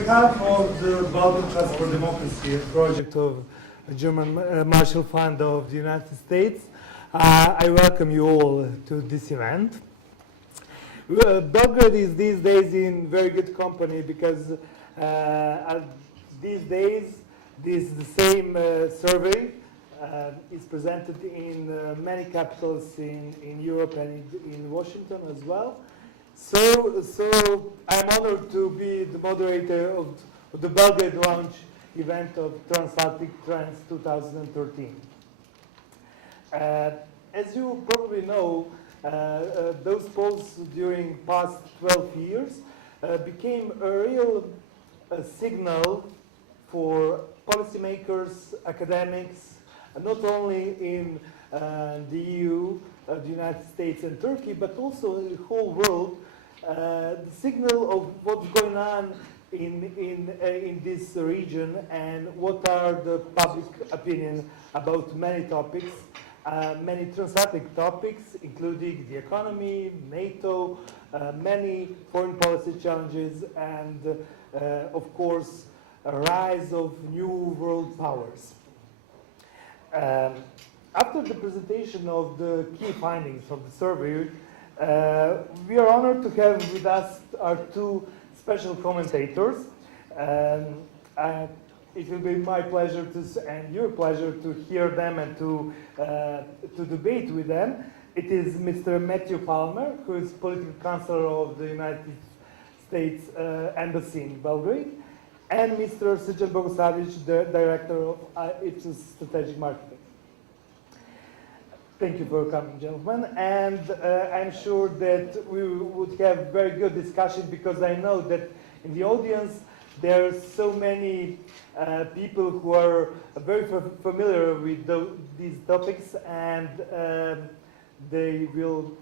behalf of the Balkan Trust for Democracy, a project of the German Marshall Fund of the United States, I welcome you all to this event. Belgrade is these days in very good company because these days this the same survey is presented in many capitals in Europe and in Washington as well. So I'm honored to be the moderator of the Belgrade launch event of Transatlantic Trends 2013. As you probably know, those polls during past 12 years became a real signal for policymakers, academics, not only in the EU, the United States and Turkey, but also in the whole world, the signal of what's going on in this region and what are the public opinion about many topics, many transatlantic topics, including the economy, NATO, many foreign policy challenges, and of course, a rise of new world powers. After the presentation of the key findings of the survey, we are honored to have with us our two special commentators. It will be my pleasure and your pleasure to hear them and to debate with them. It is Mr. Matthew Palmer, who is political counselor of the United States Embassy in Belgrade, and Mr. Srđan Bogosavljević, the director of Ipsos Strategic Marketing. Thank you for coming, gentlemen, and I'm sure that we would have very good discussion because I know that in the audience there are so many people who are very familiar with these topics, and they will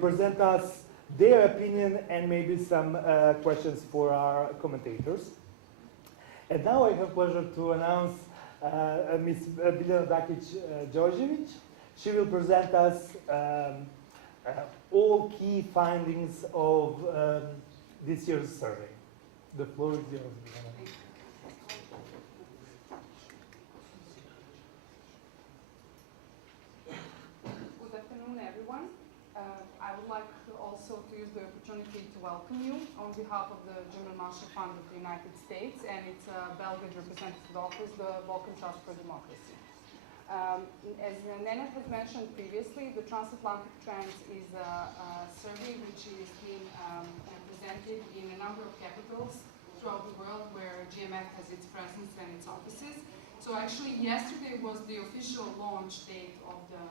present us their opinion and maybe some questions for our commentators. And now I have pleasure to announce Ms. Biljana Dakić Đorđević. She will present us all key findings of this year's survey. The floor is yours. Good afternoon, everyone. I would like also to use the opportunity to welcome you on behalf of the German Marshall Fund of the United States and its Belgrade representative office, the Balkan Trust for Democracy. As Nenad has mentioned previously, the Transatlantic Trends is a survey which is being presented in a number of capitals throughout the world where GMF has its presence and its offices. So actually yesterday was the official launch date of the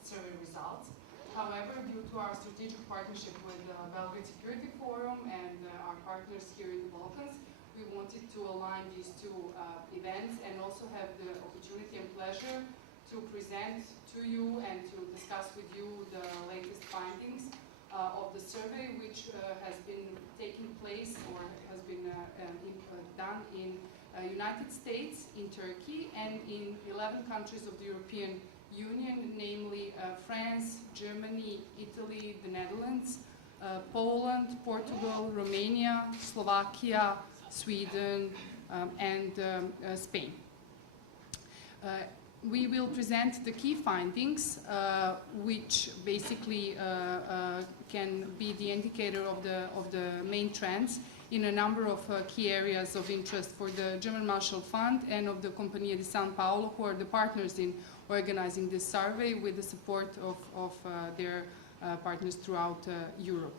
survey results. However, due to our strategic partnership with the Belgrade Security Forum and our partners here in the Balkans, we wanted to align these two events and also have the opportunity and pleasure to present to you and to discuss with you the latest findings of the survey, which has been taking place or has been done in United States, in Turkey, and in 11 countries of the European Union, namely France, Germany, Italy, the Netherlands, Poland, Portugal, Romania, Slovakia, Sweden, and Spain. We will present the key findings, which basically can be the indicator of the main trends in a number of key areas of interest for the German Marshall Fund and of the Compagnia di San Paolo, who are the partners in organizing this survey with the support of their partners throughout Europe.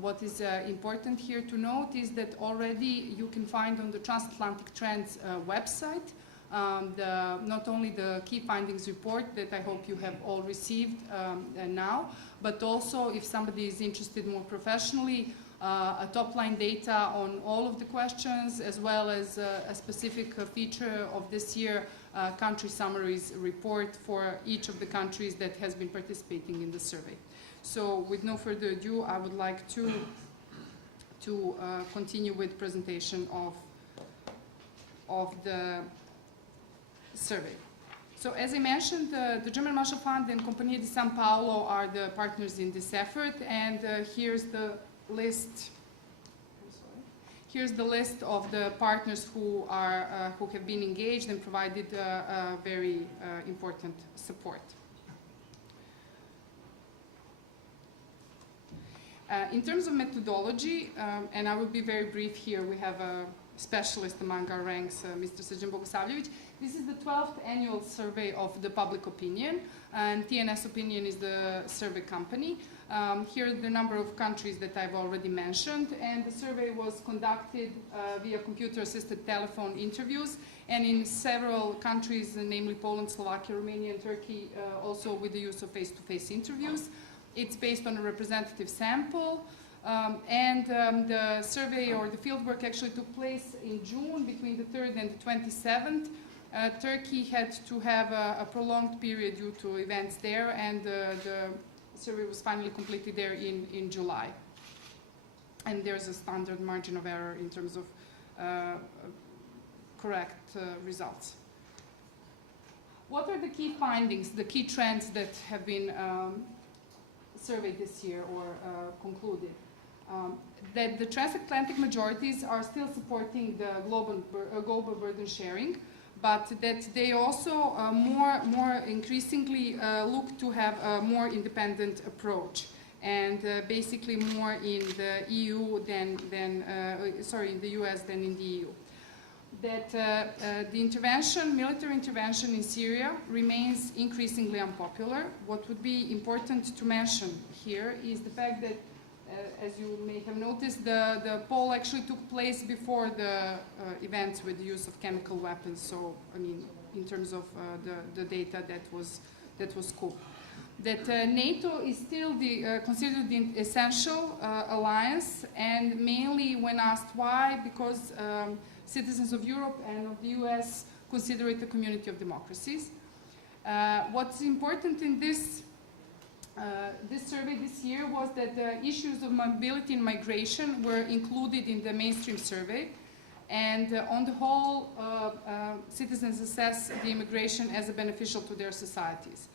What is important here to note is that already you can find on the Transatlantic Trends website not only the key findings report that I hope you have all received now, but also if somebody is interested more professionally, a top-line data on all of the questions, as well as a specific feature of this year country summaries report for each of the countries that has been participating in the survey. So with no further ado, I would like to continue with presentation of the survey. So as I mentioned, the German Marshall Fund and Compagnia di San Paolo are the partners in this effort, and here's the list. I'm here's the list of the partners who have been engaged and provided very important support. In terms of methodology, and I will be very brief here, we have a specialist among our ranks, Mr. Srđan Bogosavljević. This is the 12th annual survey of the public opinion, and TNS Opinion is the survey company. Here are the number of countries that I've already mentioned, and the survey was conducted via computer-assisted telephone interviews, and in several countries, namely Poland, Slovakia, Romania, and Turkey, also with the use of face-to-face interviews. It's based on a representative sample, and the survey or the fieldwork actually took place in June between the 3rd and the 27th. Turkey had to have a prolonged period due to events there, and the survey was finally completed there in July. And there's a standard margin of error in terms of correct results. What are the key findings, the key trends that have been surveyed this year or concluded? That the transatlantic majorities are still supporting the global burden sharing, but that they also more increasingly look to have a more independent approach, and basically more in the EU in the US than in the EU. That the military intervention in Syria remains increasingly unpopular. What would be important to mention here is the fact that, as you may have noticed, the poll actually took place before the events with the use of chemical weapons. So, I mean, in terms of the data that was cool. That NATO is still considered the essential alliance, and mainly when asked why, because citizens of Europe and of the US consider it a community of democracies. What's important in this survey this year was that the issues of mobility and migration were included in the mainstream survey, and on the whole, citizens assess the immigration as beneficial to their societies.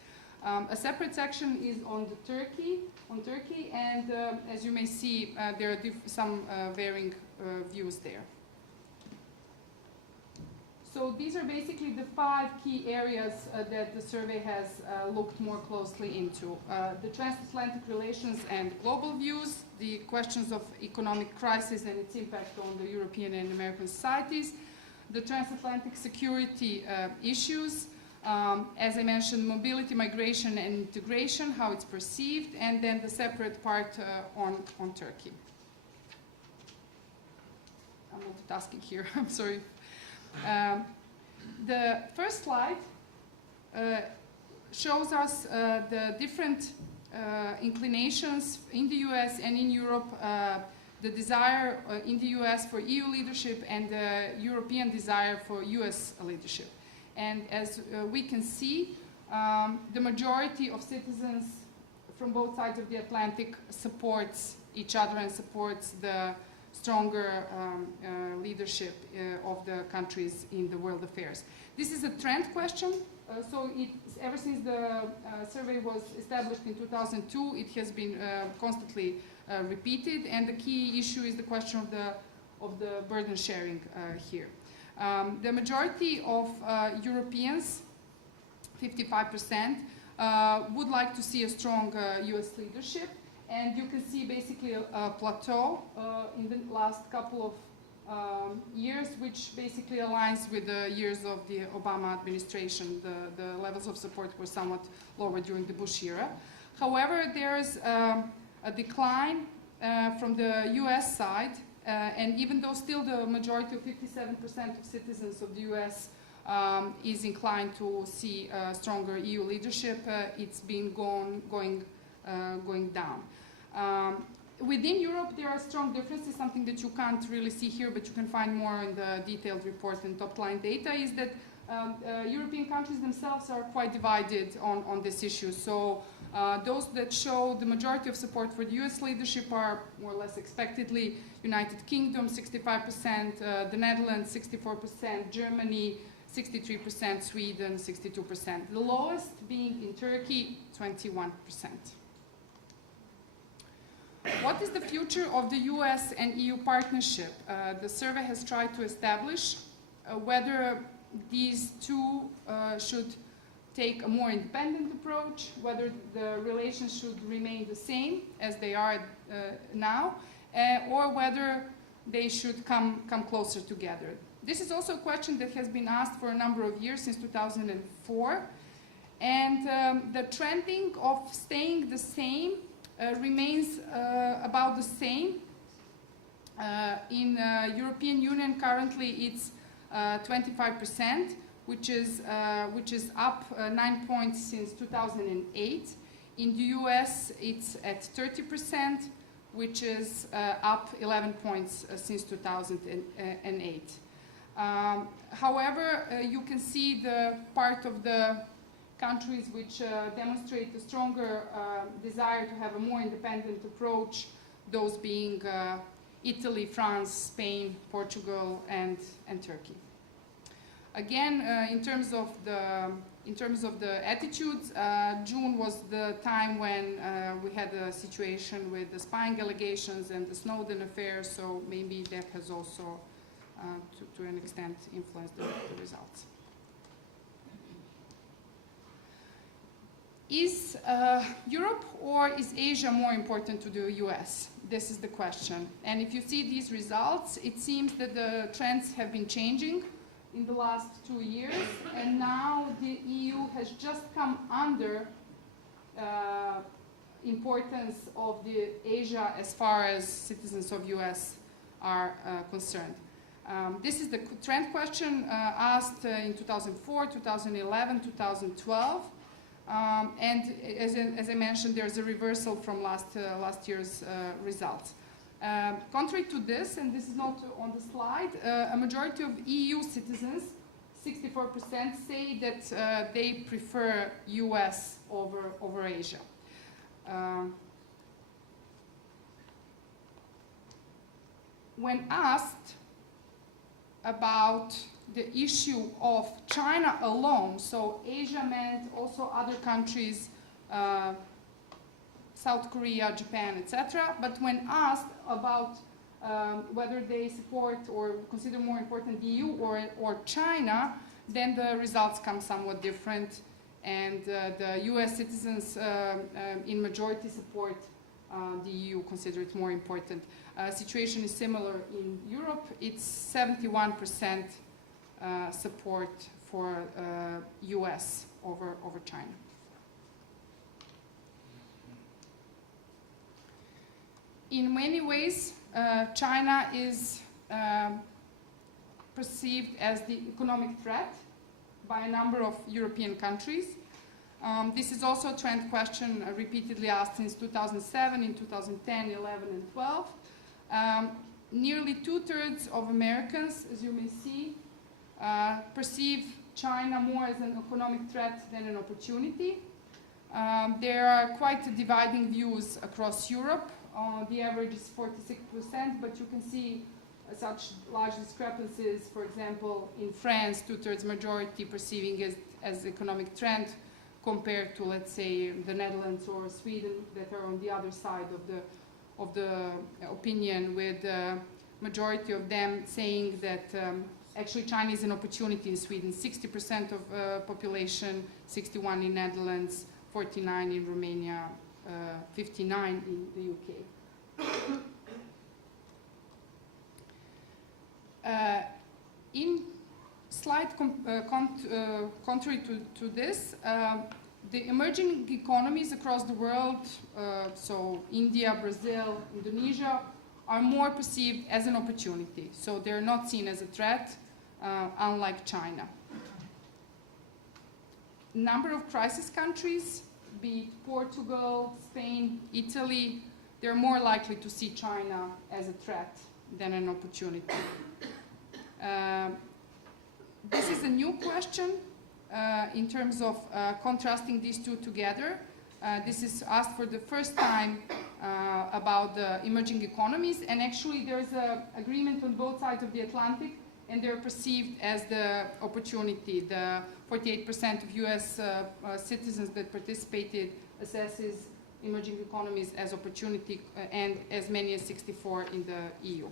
A separate section is on Turkey, and as you may see, there are some varying views there. So these are basically the 5 key areas that the survey has looked more closely into. The transatlantic relations and global views, the questions of economic crisis and its impact on the European and American societies, the transatlantic security issues, as I mentioned, mobility, migration, and integration, how it's perceived, and then the separate part on Turkey. I'm multitasking here, I'm sorry. The first slide shows us the different inclinations in the US and in Europe, the desire in the US for EU leadership and the European desire for US leadership. And as we can see, the majority of citizens from both sides of the Atlantic supports each other and supports the stronger leadership of the countries in the world affairs. This is a trend question, so ever since the survey was established in 2002, it has been constantly repeated, and the key issue is the question of the burden sharing here. The majority of Europeans, 55%, would like to see a strong US leadership. And you can see basically a plateau in the last couple of years, which basically aligns with the years of the Obama administration. The levels of support were somewhat lower during the Bush era. However, there's a decline from the US side, and even though still the majority of 57% of citizens of the US is inclined to see stronger EU leadership, it's been going down. Within Europe, there are strong differences. Something that you can't really see here, but you can find more in the detailed report and top-line data, is that European countries themselves are quite divided on this issue. So those that show the majority of support for the US leadership are more or less expectedly United Kingdom, 65%, the Netherlands, 64%, Germany, 63%, Sweden, 62%. The lowest being in Turkey, 21%. What is the future of the US and EU partnership? The survey has tried to establish whether these two should take a more independent approach, whether the relations should remain the same as they are now, or whether they should come closer together. This is also a question that has been asked for a number of years, since 2004, and the trending of staying the same remains about the same. In European Union currently it's 25%, which is up 9 points since 2008. In the US it's at 30%, which is up 11 points since 2008. However, you can see the part of the countries which demonstrate a stronger desire to have a more independent approach, those being Italy, France, Spain, Portugal, and Turkey. Again, in terms of the attitudes, June was the time when we had a situation with the spying allegations and the Snowden affair, so maybe that has also, to an extent, influenced the results. Is Europe or is Asia more important to the US? This is the question. And if you see these results, it seems that the trends have been changing in the last 2 years, and now the EU has just come under importance of the Asia as far as citizens of US are concerned. This is the trend question asked in 2004, 2011, 2012. And as I mentioned, there's a reversal from last year's results. Contrary to this, and this is not on the slide, a majority of EU citizens, 64%, say that they prefer US over Asia. When asked about the issue of China alone, so Asia meant also other countries, South Korea, Japan, etc. But when asked about whether they support or consider more important the EU or China, then the results come somewhat different, and the US citizens in majority support the EU, consider it more important. Situation is similar in Europe. It's 71% support for US over China. In many ways, China is perceived as the economic threat by a number of European countries. This is also a trend question repeatedly asked since 2007, in 2010, 11, and 12. Nearly 2/3 of Americans, as you may see, perceive China more as an economic threat than an opportunity. There are quite dividing views across Europe. The average is 46%, but you can see such large discrepancies. For example, in France, 2/3 majority perceiving it as economic trend, compared to, let's say, the Netherlands or Sweden, that are on the other side of the opinion, with the majority of them saying that actually China is an opportunity in Sweden. 60% of population, 61 in Netherlands, 49 in Romania, 59 in the UK. In slight contrary to this, the emerging economies across the world, so India, Brazil, Indonesia, are more perceived as an opportunity. So they're not seen as a threat, unlike China. Number of crisis countries, be it Portugal, Spain, Italy, they're more likely to see China as a threat than an opportunity. This is a new question in terms of contrasting these two together. This is asked for the first time about the emerging economies, and actually there's an agreement on both sides of the Atlantic, and they're perceived as the opportunity. The 48% of US citizens that participated assesses emerging economies as opportunity and as many as 64 in the EU.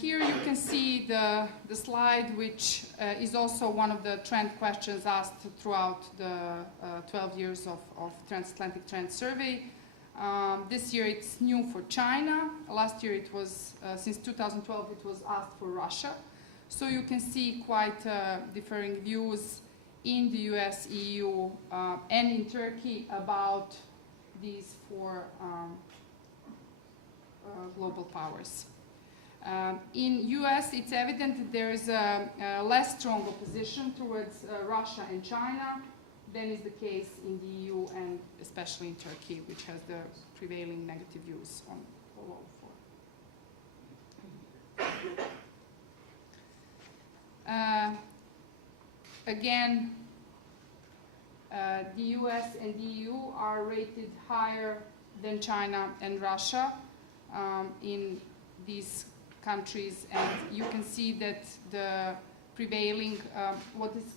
Here you can see the slide, which is also one of the trend questions asked throughout the 12 years of Transatlantic Trend Survey. This year it's new for China. Last year it was, since 2012, it was asked for Russia. So you can see quite differing views in the US, EU, and in Turkey about these four global powers. In US, it's evident that there is a less strong opposition towards Russia and China than is the case in the EU and especially in Turkey, which has the prevailing negative views on all four. Again, the US and the EU are rated higher than China and Russia in these countries, and you can see that the prevailing, what is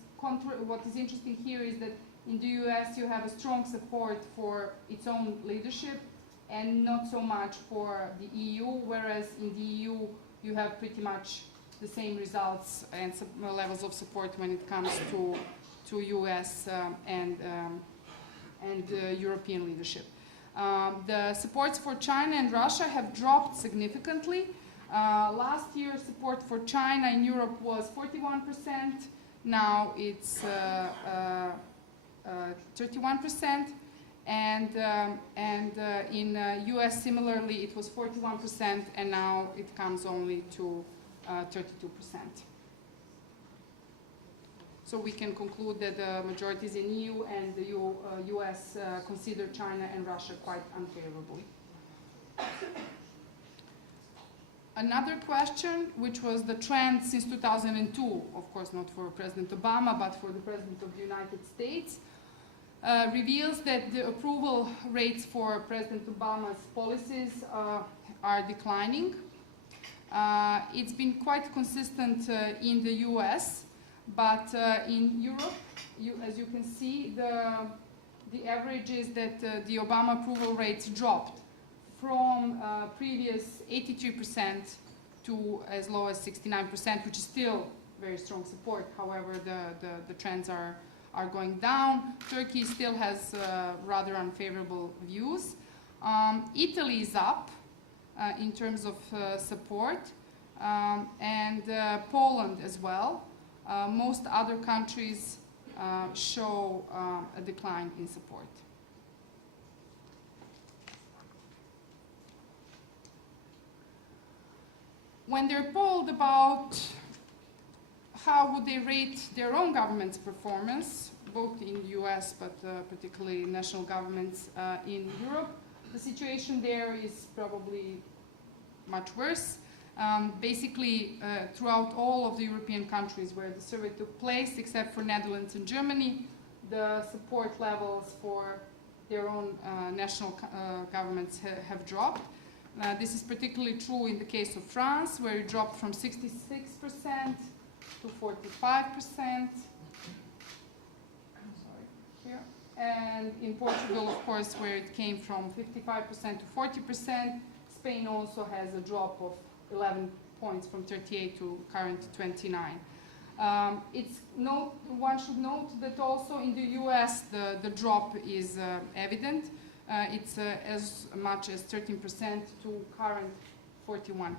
interesting here is that in the US you have a strong support for its own leadership and not so much for the EU, whereas in the EU you have pretty much the same results and levels of support when it comes to US and European leadership. The supports for China and Russia have dropped significantly. Last year, support for China in Europe was 41%. Now it's 31%, and in US similarly it was 41%, and now it comes only to 32%. So we can conclude that the majorities in EU and the US consider China and Russia quite unfavorably. Another question, which was the trend since 2002, of course not for President Obama, but for the President of the United States, reveals that the approval rates for President Obama's policies are declining. It's been quite consistent in the US, but in Europe, as you can see, the average is that the Obama approval rates dropped from previous 83% to as low as 69%, which is still very strong support. However, the trends are going down. Turkey still has rather unfavorable views. Italy is up in terms of support, and Poland as well. Most other countries show a decline in support. When they're polled about how would they rate their own government's performance, both in the US but particularly national governments in Europe, the situation there is probably much worse. Basically, throughout all of the European countries where the survey took place, except for Netherlands and Germany, the support levels for their own national governments have dropped. This is particularly true in the case of France, where it dropped from 66% to 45%. Here. And in Portugal, of course, where it came from 55% to 40%. Spain also has a drop of 11 points from 38 to current 29. One should note that also in the US the drop is evident. It's as much as 13% to current 41%.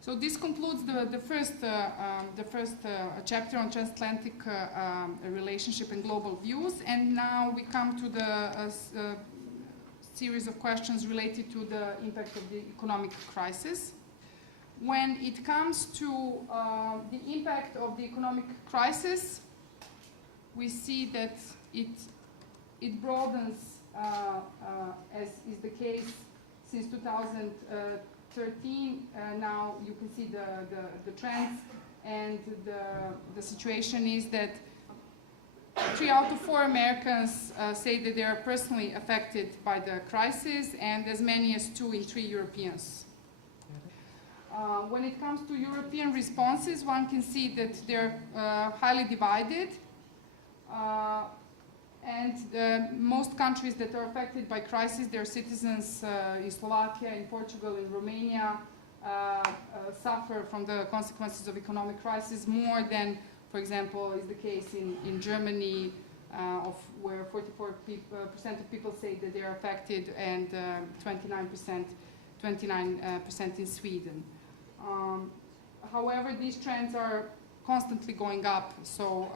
So this concludes the first chapter on transatlantic relationship and global views, and now we come to the series of questions related to the impact of the economic crisis. When it comes to the impact of the economic crisis, we see that it broadens, as is the case since 2013. Now you can see the trends, and the situation is that 3 out of 4 Americans say that they are personally affected by the crisis, and as many as 2 in 3 Europeans. When it comes to European responses, one can see that they're highly divided. Most countries that are affected by crisis, their citizens in Slovakia, in Portugal, in Romania, suffer from the consequences of economic crisis more than, for example, is the case in Germany, where 44% of people say that they are affected, and 29% in Sweden. However, these trends are constantly going up, so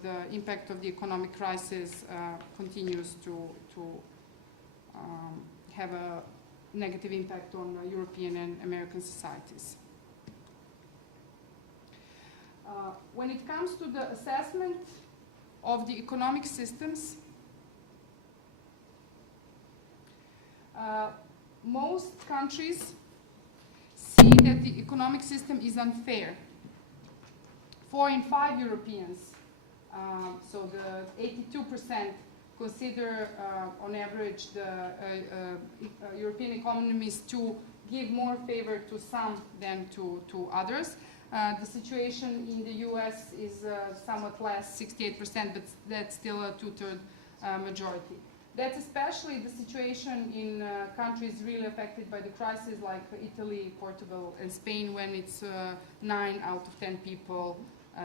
the impact of the economic crisis continues to have a negative impact on European and American societies. When it comes to the assessment of the economic systems, most countries see that the economic system is unfair. 4 in 5 Europeans, so the 82%, consider on average the European economies to give more favor to some than to others. The situation in the US is somewhat less, 68%, but that's still a 2/3 majority. That's especially the situation in countries really affected by the crisis, like Italy, Portugal, and Spain, when it's 9 out of 10 people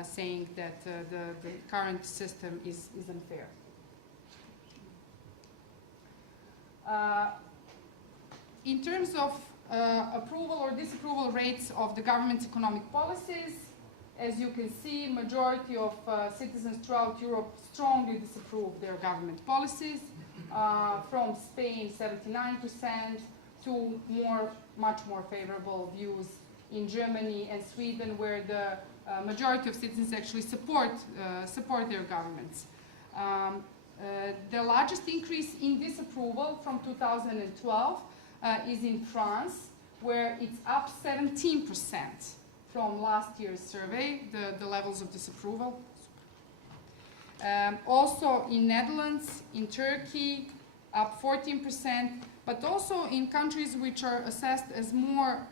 saying that the current system is unfair. In terms of approval or disapproval rates of the government's economic policies, as you can see, majority of citizens throughout Europe strongly disapprove their government policies, from Spain 79% to much more favorable views in Germany and Sweden, where the majority of citizens actually support their governments. The largest increase in disapproval from 2012 is in France, where it's up 17% from last year's survey, the levels of disapproval. Also in Netherlands, in Turkey, up 14%, but also in countries which are assessed as more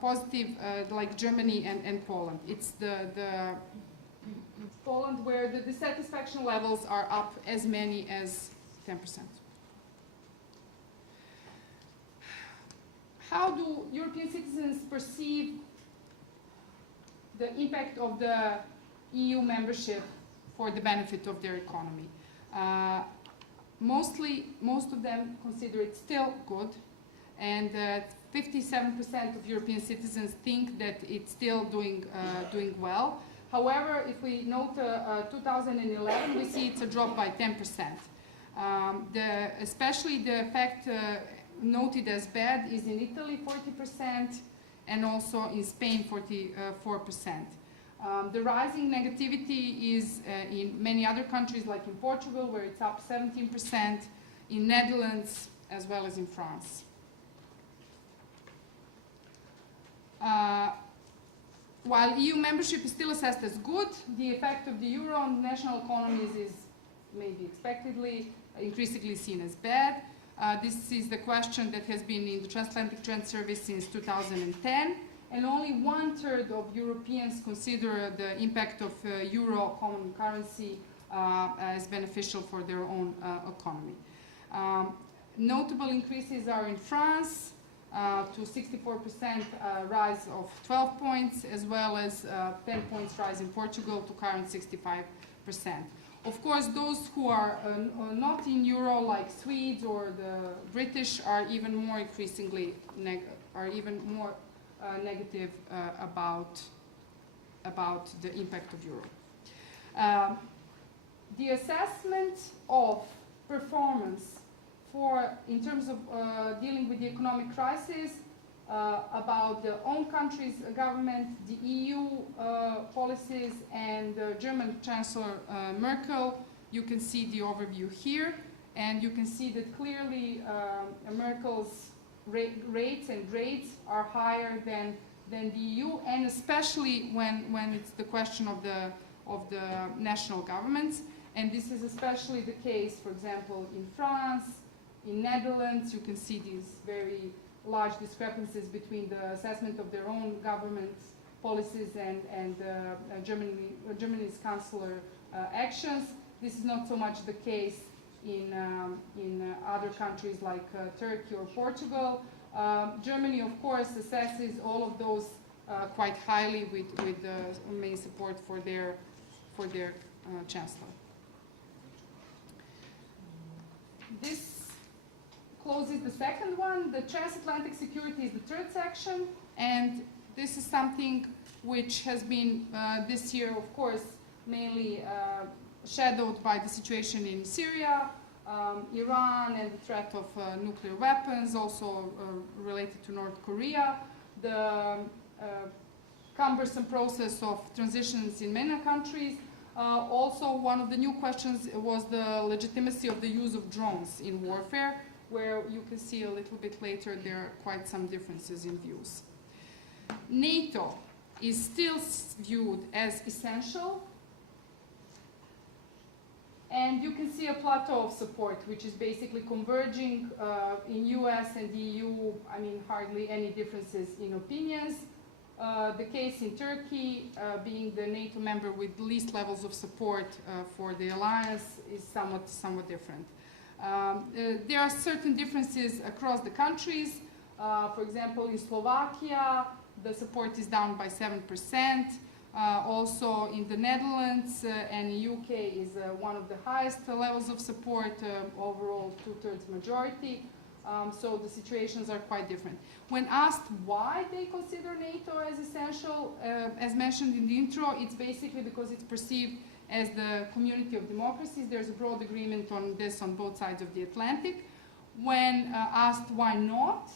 positive, like Germany and Poland. It's the Poland where the dissatisfaction levels are up as many as 10%. How do European citizens perceive the impact of the EU membership for the benefit of their economy? Most of them consider it still good, and 57% of European citizens think that it's still doing well. However, if we note 2011, we see it's a drop by 10%. Especially the effect noted as bad is in Italy, 40%, and also in Spain, 44%. The rising negativity is in many other countries, like in Portugal, where it's up 17%, in Netherlands, as well as in France. While EU membership is still assessed as good, the effect of the euro on national economies is, maybe expectedly, increasingly seen as bad. This is the question that has been in the Transatlantic Trend Survey since 2010, and only 1/3 of Europeans consider the impact of euro common currency as beneficial for their own economy. Notable increases are in France, to 64% rise of 12 points, as well as 10 points rise in Portugal to current 65%. Of course, those who are not in euro, like Swedes or the British, are even more negative about the impact of euro. The assessment of performance in terms of dealing with the economic crisis, about the own country's government, the EU policies, and German Chancellor Merkel, you can see the overview here, and you can see that clearly Merkel's rates and grades are higher than the EU, and especially when it's the question of the national governments. And this is especially the case, for example, in France, in Netherlands. You can see these very large discrepancies between the assessment of their own government's policies and Germany's Chancellor actions. This is not so much the case in other countries like Turkey or Portugal. Germany, of course, assesses all of those quite highly with main support for their Chancellor. This closes the second one. The transatlantic security is the third section, and this is something which has been this year, of course, mainly shadowed by the situation in Syria, Iran, and the threat of nuclear weapons, also related to North Korea, the cumbersome process of transitions in many countries. Also, one of the new questions was the legitimacy of the use of drones in warfare, where you can see a little bit later there are quite some differences in views. NATO is still viewed as essential, and you can see a plateau of support, which is basically converging in US and the EU. I mean, hardly any differences in opinions. The case in Turkey, being the NATO member with least levels of support for the alliance, is somewhat different. There are certain differences across the countries. For example, in Slovakia, the support is down by 7%. Also in the Netherlands and UK is one of the highest levels of support, overall 2/3 majority. So the situations are quite different. When asked why they consider NATO as essential, as mentioned in the intro, it's basically because it's perceived as the community of democracies. There's a broad agreement on this on both sides of the Atlantic. When asked why not,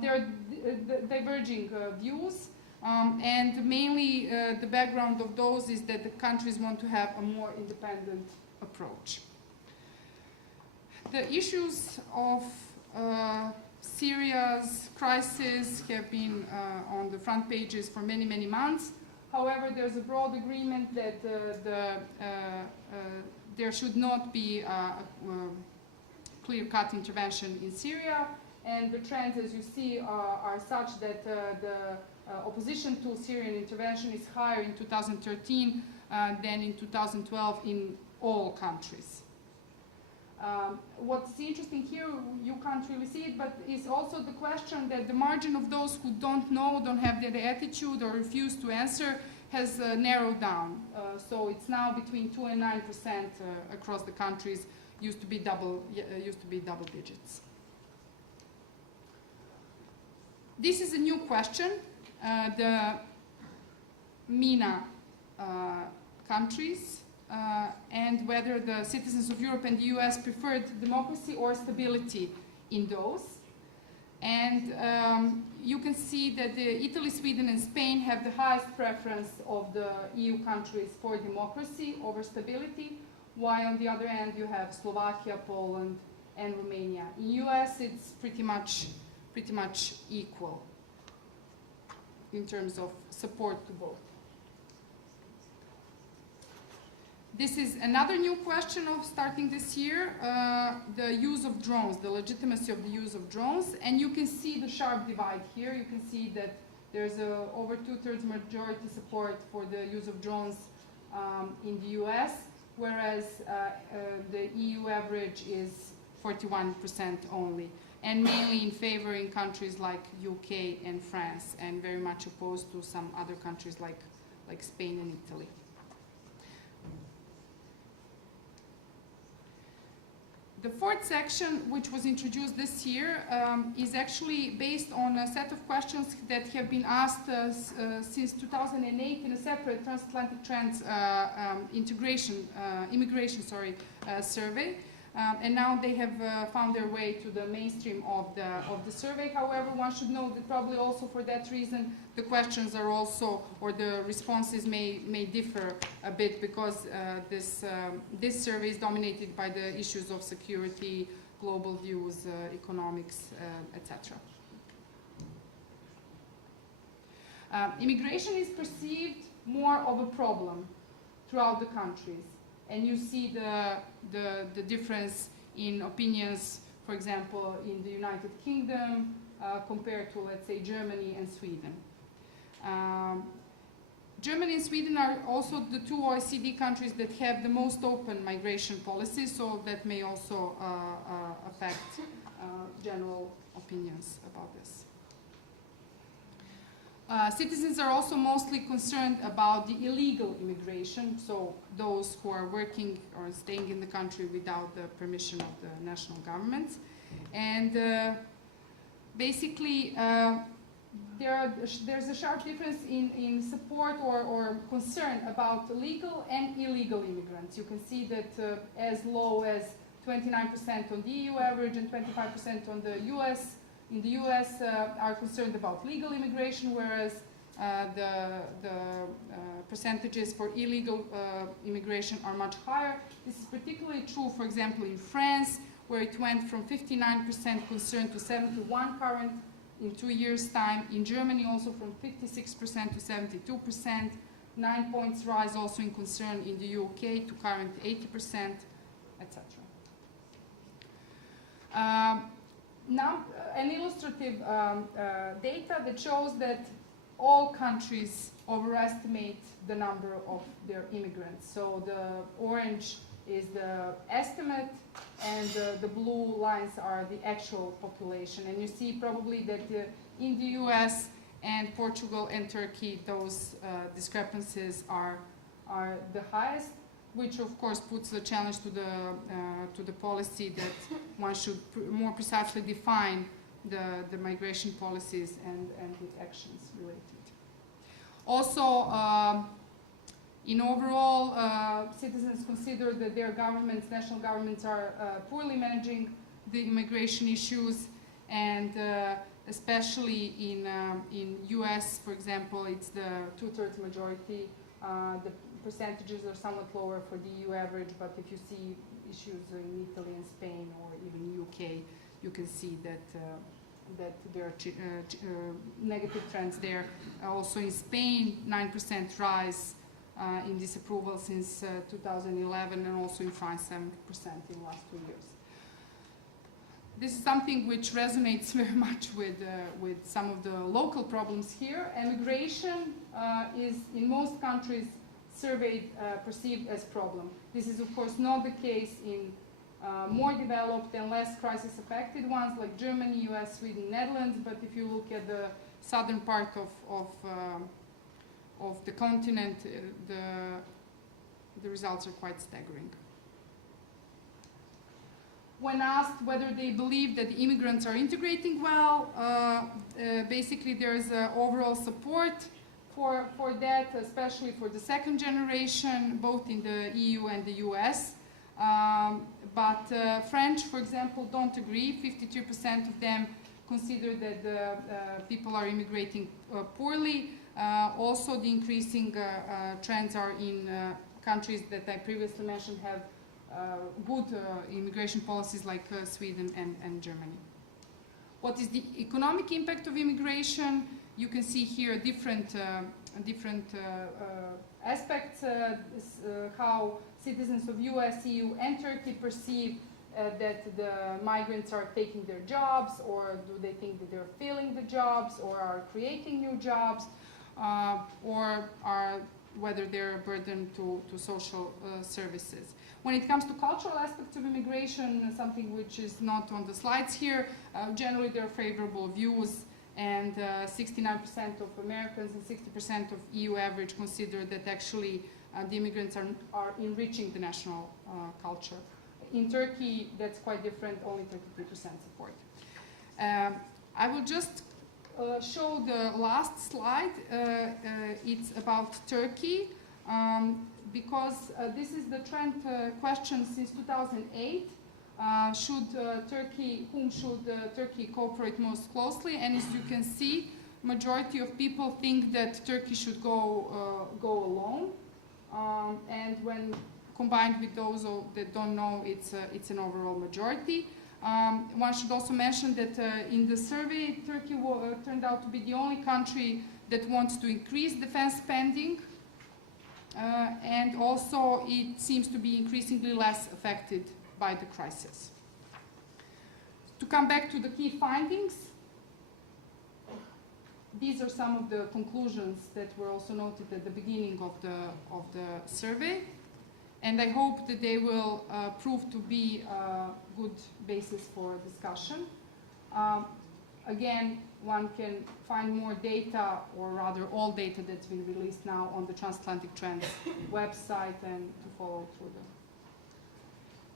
there are diverging views, and mainly the background of those is that the countries want to have a more independent approach. The issues of Syria's crisis have been on the front pages for many, many months. However, there's a broad agreement that there should not be a clear-cut intervention in Syria, and the trends, as you see, are such that the opposition to Syrian intervention is higher in 2013 than in 2012 in all countries. What's interesting here, you can't really see it, but is also the question that the margin of those who don't know, don't have the attitude, or refuse to answer has narrowed down. So it's now between 2 and 9% across the countries. Used to be double digits. This is a new question. The MENA countries. And whether the citizens of Europe and the US preferred democracy or stability in those. And you can see that Italy, Sweden, and Spain have the highest preference of the EU countries for democracy over stability, while on the other hand you have Slovakia, Poland, and Romania. In US, it's pretty much equal in terms of support to both. This is another new question of starting this year, the use of drones, the legitimacy of the use of drones. And you can see the sharp divide here. You can see that there's over 2/3 majority support for the use of drones in the US, whereas the EU average is 41% only, and mainly in favor in countries like UK and France, and very much opposed to some other countries like Spain and Italy. The fourth section, which was introduced this year, is actually based on a set of questions that have been asked since 2008 in a separate transatlantic trends immigration survey. And now they have found their way to the mainstream of the survey. However, one should know that probably also for that reason, the questions are also, or the responses may differ a bit, because this survey is dominated by the issues of security, global views, economics, etc. Immigration is perceived more of a problem throughout the countries. And you see the difference in opinions, for example, in the United Kingdom, compared to, let's say, Germany and Sweden. Germany and Sweden are also the two OECD countries that have the most open migration policies, so that may also affect general opinions about this. Citizens are also mostly concerned about the illegal immigration, so those who are working or staying in the country without the permission of the national governments. And basically, there's a sharp difference in support or concern about legal and illegal immigrants. You can see that as low as 29% on the EU average and 25% on the US. In the US are concerned about legal immigration, whereas the percentages for illegal immigration are much higher. This is particularly true, for example, in France, where it went from 59% concern to 71% current in 2 years' time. In Germany, also from 56% to 72%. 9 points rise also in concern in the UK to current 80%, etc. Now, an illustrative data that shows that all countries overestimate the number of their immigrants. So the orange is the estimate, and the blue lines are the actual population. And you see probably that in the US and Portugal and Turkey, those discrepancies are the highest, which of course puts the challenge to the policy that one should more precisely define the migration policies and the actions related. Also, in overall, citizens consider that their governments, national governments, are poorly managing the immigration issues, and especially in US, for example, it's the 2/3 majority. The percentages are somewhat lower for the EU average, but if you see issues in Italy and Spain or even UK, you can see that there are negative trends there. Also in Spain, 9% rise in disapproval since 2011, and also in France, 7% in the last 2 years. This is something which resonates very much with some of the local problems here. Immigration is, in most countries surveyed, perceived as problem. This is, of course, not the case in more developed and less crisis-affected ones like Germany, US, Sweden, Netherlands, but if you look at the southern part of the continent, the results are quite staggering. When asked whether they believe that the immigrants are integrating well, basically there's overall support for that, especially for the second generation, both in the EU and the US. But French, for example, don't agree. 53% of them consider that the people are immigrating poorly. Also, the increasing trends are in countries that I previously mentioned have good immigration policies like Sweden and Germany. What is the economic impact of immigration? You can see here different aspects, how citizens of US, EU, and Turkey perceive that the migrants are taking their jobs, or do they think that they're filling the jobs, or are creating new jobs, or whether they're a burden to social services. When it comes to cultural aspects of immigration, something which is not on the slides here, generally there are favorable views, and 69% of Americans and 60% of EU average consider that actually the immigrants are enriching the national culture. In Turkey, that's quite different, only 33% support. I will just show the last slide. It's about Turkey, because this is the trend question since 2008. Whom should Turkey cooperate most closely? And as you can see, majority of people think that Turkey should go alone. And when combined with those that don't know, it's an overall majority. One should also mention that in the survey, Turkey turned out to be the only country that wants to increase defense spending, and also it seems to be increasingly less affected by the crisis. To come back to the key findings, these are some of the conclusions that were also noted at the beginning of the survey. And I hope that they will prove to be a good basis for discussion. Again, one can find more data, or rather all data that's been released now on the Transatlantic Trends website, and to follow through them.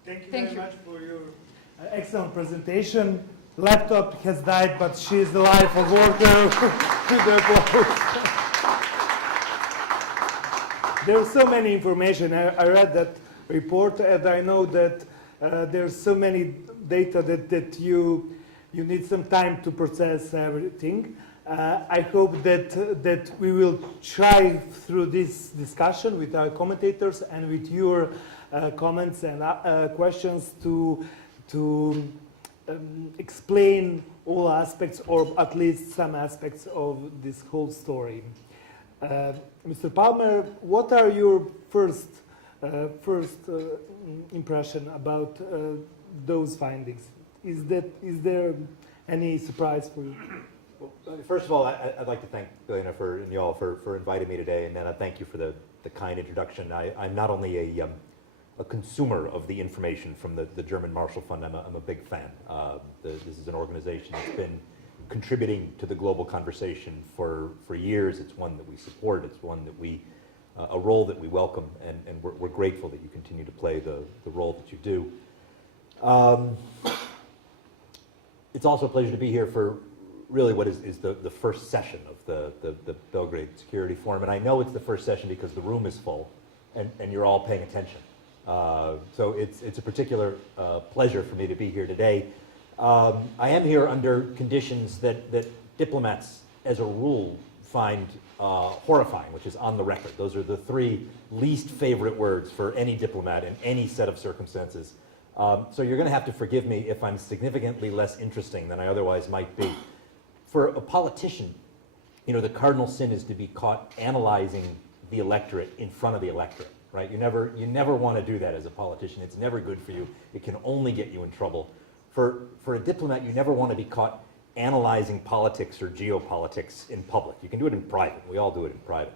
Thank you very much for your excellent presentation. Laptop has died, but she's alive for worker. There's so many information. I read that report, and I know that there's so many data that you need some time to process everything. I hope that we will try through this discussion with our commentators and with your comments and questions to explain all aspects, or at least some aspects of this whole story. Mr. Palmer, what are your first impression about those findings? Is there any surprise for you? Well, first of all, I'd like to thank Biljana and you all for inviting me today, and Nenad, thank you for the kind introduction. I'm not only a consumer of the information from the German Marshall Fund, I'm a big fan. This is an organization that's been contributing to the global conversation for years. It's one that we support. It's one that a role that we welcome, and we're grateful that you continue to play the role that you do. It's also a pleasure to be here for really what is the first session of the Belgrade Security Forum, and I know it's the first session because the room is full, and you're all paying attention. So it's a particular pleasure for me to be here today. I am here under conditions that diplomats, as a rule, find horrifying, which is on the record. Those are the three least favorite words for any diplomat in any set of circumstances. So you're going to have to forgive me if I'm significantly less interesting than I otherwise might be. For a politician, you know, the cardinal sin is to be caught analyzing the electorate in front of the electorate, right? You never want to do that as a politician. It's never good for you. It can only get you in trouble. For a diplomat, you never want to be caught analyzing politics or geopolitics in public. You can do it in private. We all do it in private.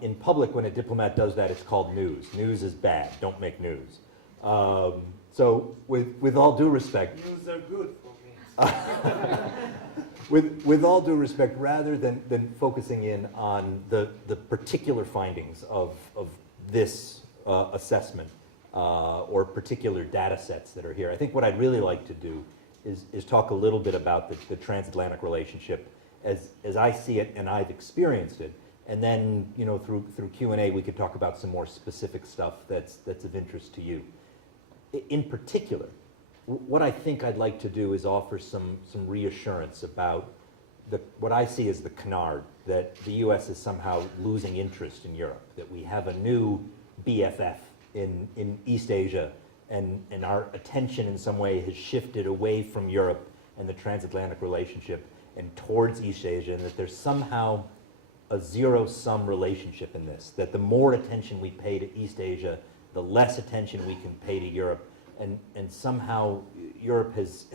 In public, when a diplomat does that, it's called news. News is bad. Don't make news. So with all due respect... News are good for me. With all due respect, rather than focusing in on the particular findings of this assessment or particular data sets that are here, I think what I'd really like to do is talk a little bit about the transatlantic relationship as I see it and I've experienced it. And then, you know, through Q&A, we could talk about some more specific stuff that's of interest to you. In particular, what I think I'd like to do is offer some reassurance about what I see as the canard, that the U.S. is somehow losing interest in Europe, that we have a new BFF in East Asia, and our attention in some way has shifted away from Europe and the transatlantic relationship and towards East Asia, and that there's somehow a zero-sum relationship in this, that the more attention we pay to East Asia, the less attention we can pay to Europe, and somehow Europe has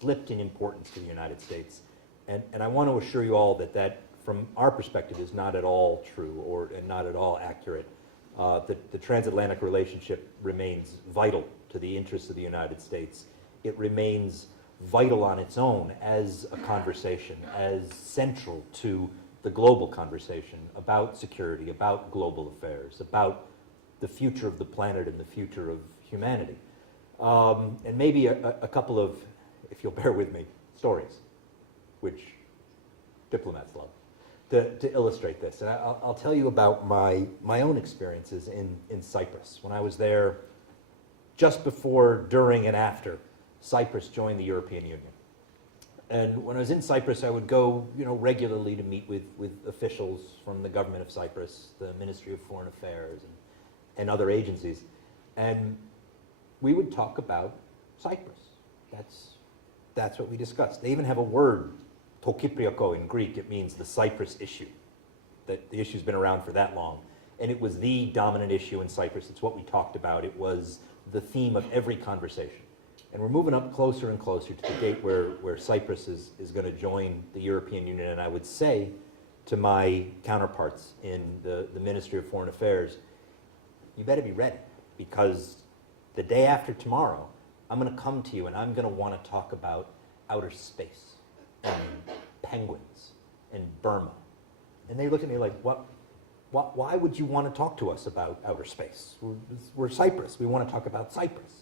slipped in importance to the United States. And I want to assure you all that from our perspective is not at all true and not at all accurate. The transatlantic relationship remains vital to the interests of the United States. It remains vital on its own as a conversation, as central to the global conversation about security, about global affairs, about the future of the planet and the future of humanity. And maybe a couple of, if you'll bear with me, stories, which diplomats love, to illustrate this. And I'll tell you about my own experiences in Cyprus. When I was there just before, during, and after Cyprus joined the European Union. And when I was in Cyprus, I would go, you know, regularly to meet with officials from the government of Cyprus, the Ministry of Foreign Affairs, and other agencies. And we would talk about Cyprus. That's what we discussed. They even have a word, to Kypriako in Greek. It means the Cyprus issue. That the issue's been around for that long. And it was the dominant issue in Cyprus. It's what we talked about. It was the theme of every conversation. And we're moving up closer and closer to the date where Cyprus is going to join the European Union. And I would say to my counterparts in the Ministry of Foreign Affairs, you better be ready, because the day after tomorrow, I'm going to come to you and I'm going to want to talk about outer space and penguins and Burma. And they look at me like, what? Why would you want to talk to us about outer space? We're Cyprus. We want to talk about Cyprus.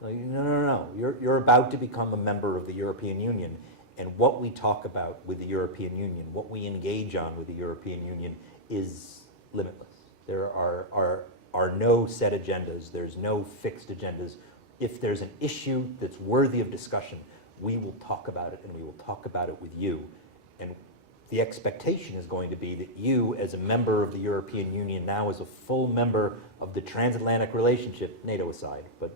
Like, no. You're about to become a member of the European Union, and what we talk about with the European Union, what we engage on with the European Union is limitless. There are no set agendas. There's no fixed agendas. If there's an issue that's worthy of discussion, we will talk about it, and we will talk about it with you. And the expectation is going to be that you, as a member of the European Union, now as a full member of the transatlantic relationship, NATO aside, but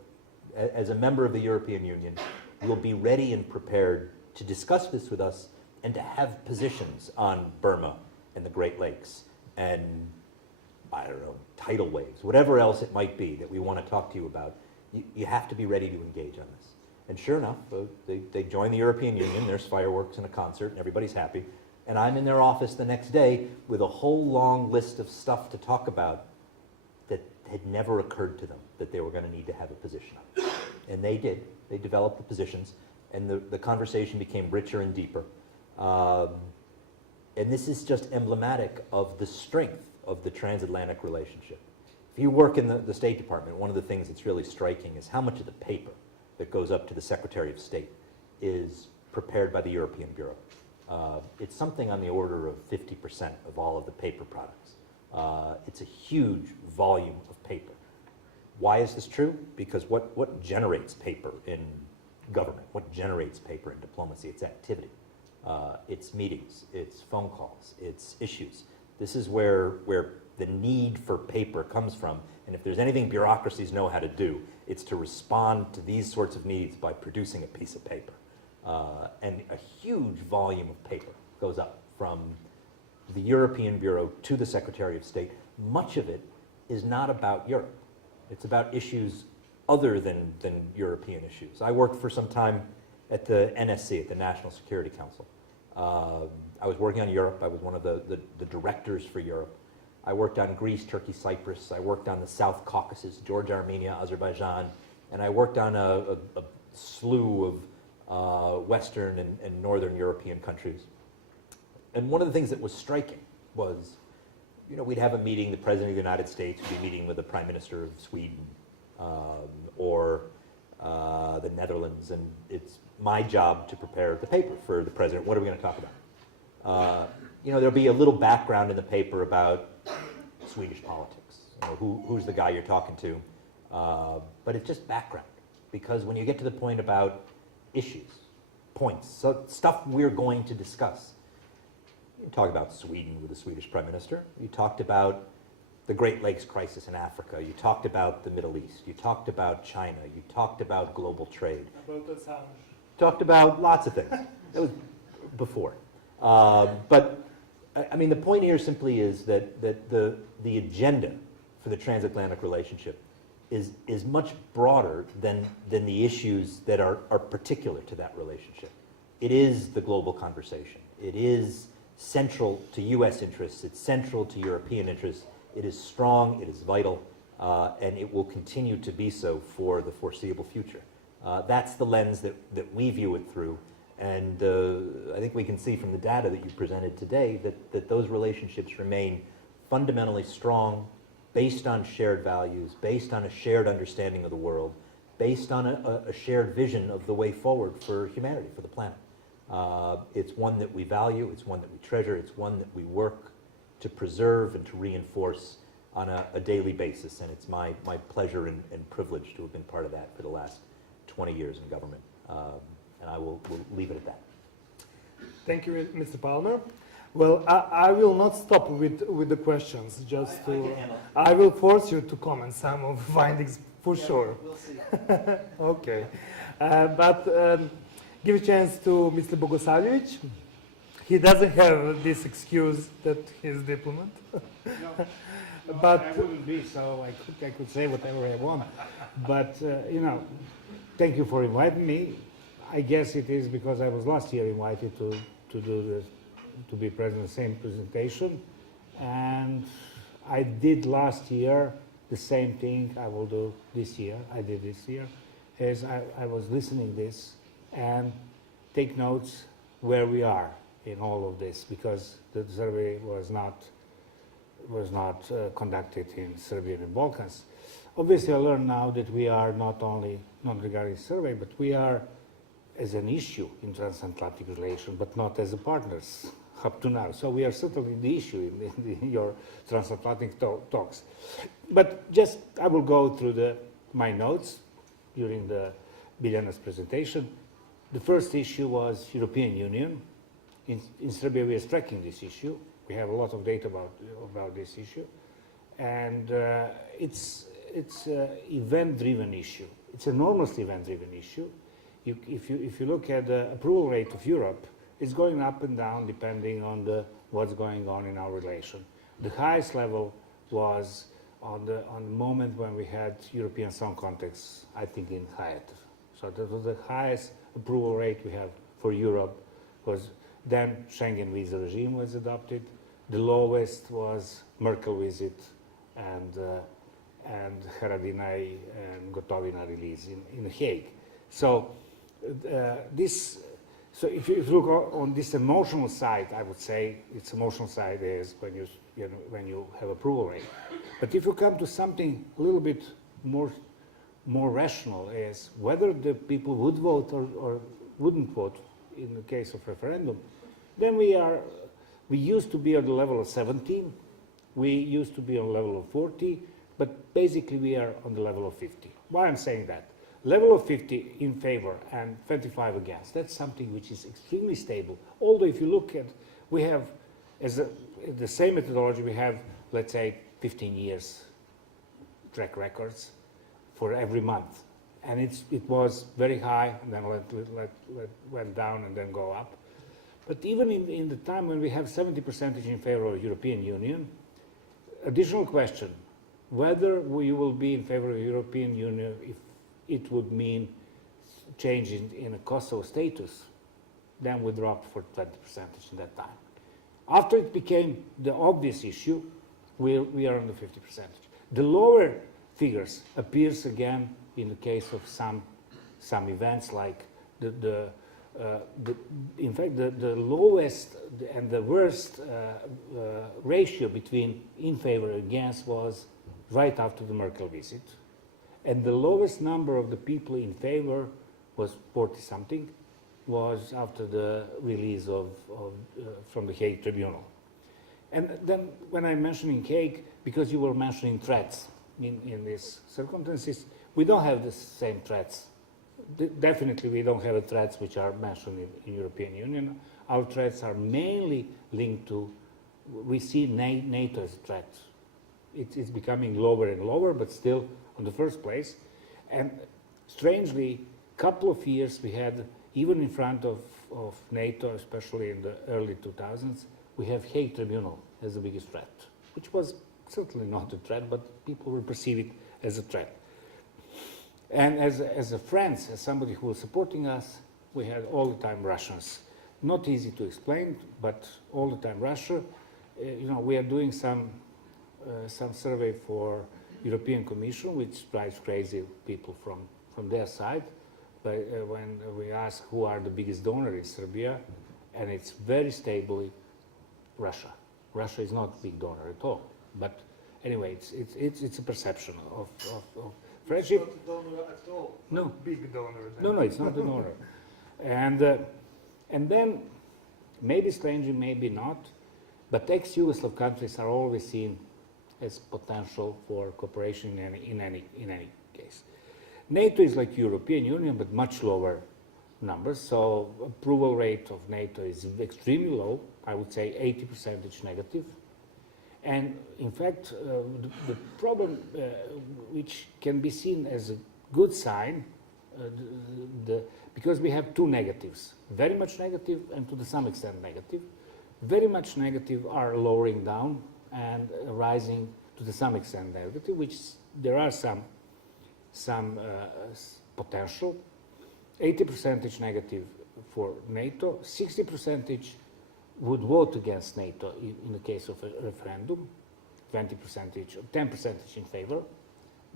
as a member of the European Union, will be ready and prepared to discuss this with us and to have positions on Burma and the Great Lakes and, I don't know, tidal waves, whatever else it might be that we want to talk to you about. You have to be ready to engage on this. And sure enough, they join the European Union, there's fireworks and a concert, and everybody's happy. And I'm in their office the next day with a whole long list of stuff to talk about that had never occurred to them that they were going to need to have a position on. And they did. They developed the positions, and the conversation became richer and deeper. And this is just emblematic of the strength of the transatlantic relationship. If you work in the State Department, one of the things that's really striking is how much of the paper that goes up to the Secretary of State is prepared by the European Bureau. It's something on the order of 50% of all of the paper products. It's a huge volume of paper. Why is this true? Because what generates paper in government? What generates paper in diplomacy? It's activity. It's meetings. It's phone calls. It's issues. This is where the need for paper comes from. And if there's anything bureaucracies know how to do, it's to respond to these sorts of needs by producing a piece of paper. And a huge volume of paper goes up from the European Bureau to the Secretary of State. Much of it is not about Europe. It's about issues other than European issues. I worked for some time at the NSC, at the National Security Council. I was working on Europe. I was one of the directors for Europe. I worked on Greece, Turkey, Cyprus. I worked on the South Caucasus, Georgia, Armenia, Azerbaijan. And I worked on a slew of Western and Northern European countries. And one of the things that was striking was, we'd have a meeting, the President of the United States would be meeting with the Prime Minister of Sweden or the Netherlands, and it's my job to prepare the paper for the President. What are we going to talk about? There'll be a little background in the paper about Swedish politics. Who's the guy you're talking to? But it's just background, because when you get to the point about issues, points, so stuff we're going to discuss, you talk about Sweden with the Swedish Prime Minister. You talked about the Great Lakes crisis in Africa. You talked about the Middle East. You talked about China. You talked about global trade. About Assange. Talked about lots of things. That was before. But I mean, the point here simply is that the agenda for the transatlantic relationship is much broader than the issues that are particular to that relationship. It is the global conversation. It is central to U.S. interests. It's central to European interests. It is strong. It is vital. And it will continue to be so for the foreseeable future. That's the lens that we view it through. And I think we can see from the data that you presented today that those relationships remain fundamentally strong, based on shared values, based on a shared understanding of the world, based on a shared vision of the way forward for humanity, for the planet. It's one that we value, it's one that we treasure, it's one that we work to preserve and to reinforce on a daily basis. And it's my pleasure and privilege to have been part of that for the last 20 years in government. And I will leave it at that. Thank you, Mr. Palmer. Well, I will not stop with the questions. I will force you to comment some of the findings for sure. We'll see. Okay, but give a chance to Mr. Bogosavljević. He doesn't have this excuse that he's a diplomat. No. But I wouldn't be, so I could say whatever I want. But, you know, thank you for inviting me. I guess it is because I was last year invited to do this, to be present in the same presentation. And I did last year the same thing I will do this year. I did this year, as I was listening this and take notes where we are in all of this, because the survey was not conducted in Serbia and Balkans. Obviously, I learned now that we are not only not regarding survey, but we are as an issue in transatlantic relations, but not as a partners up to now. So we are certainly the issue in your transatlantic talks. But just, I will go through my notes during the Biljana's presentation. The first issue was European Union. In Serbia, we are tracking this issue. We have a lot of data about this issue. And it's an event-driven issue. It's an enormously event-driven issue. If you look at the approval rate of Europe, it's going up and down depending on what's going on in our relation. The highest level was on the moment when we had European Song Contest, I think in Hyatt. So that was the highest approval rate we have for Europe. Was then Schengen visa regime was adopted. The lowest was Merkel visit and Haradinaj and Gotovina release in The Hague. So so if you look on this emotional side, I would say its emotional side is when you have approval rate. But if you come to something a little bit more rational, is whether the people would vote or wouldn't vote in the case of referendum, then we used to be on the level of 17, we used to be on the level of 40, but basically we are on the level of 50. Why I'm saying that? Level of 50 in favor and 25 against. That's something which is extremely stable. Although if you look at, we have, as the same methodology, we have, let's say, 15 years track records for every month. And it was very high, and then went down and then go up. But even in the time when we have 70% in favor of European Union, additional question, whether we will be in favor of European Union if it would mean change in a Kosovo status, then we dropped for 20% in that time. After it became the obvious issue, we are on the 50%. The lower figures appears again in the case of some events like in fact the lowest and the worst ratio between in favor and against was right after the Merkel visit. And the lowest number of the people in favor was 40-something, was after the release from the Hague Tribunal. And then when I'm mentioning Hague, because you were mentioning threats in these circumstances, we don't have the same threats. Definitely we don't have the threats which are mentioned in European Union. Our threats are mainly linked to, we see NATO as a threat. It's becoming lower and lower, but still on the first place. And strangely, couple of years we had, even in front of NATO, especially in the early 2000s, we have Hague Tribunal as the biggest threat, which was certainly not a threat, but people will perceive it as a threat. And as a friends, as somebody who was supporting us, we had all the time Russians. Not easy to explain, but all the time Russia. We are doing some survey for European Commission, which drives crazy people from their side. But when we ask who are the biggest donor in Serbia, and it's very stably Russia. Russia is not a big donor at all. But anyway, it's a perception of friendship. It's not a donor at all. No. Big donor. No, it's not a donor. And then, maybe strangely, maybe not, but ex-Yugoslav countries are always seen as potential for cooperation in any case. NATO is like European Union, but much lower numbers. So approval rate of NATO is extremely low. I would say 80% negative. And in fact, the problem which can be seen as a good sign, because we have two negatives, very much negative and to some extent negative. Very much negative are lowering down and rising to some extent negative, which there are some potential. 80% negative for NATO, 60% would vote against NATO in the case of a referendum, 20%, 10% in favor,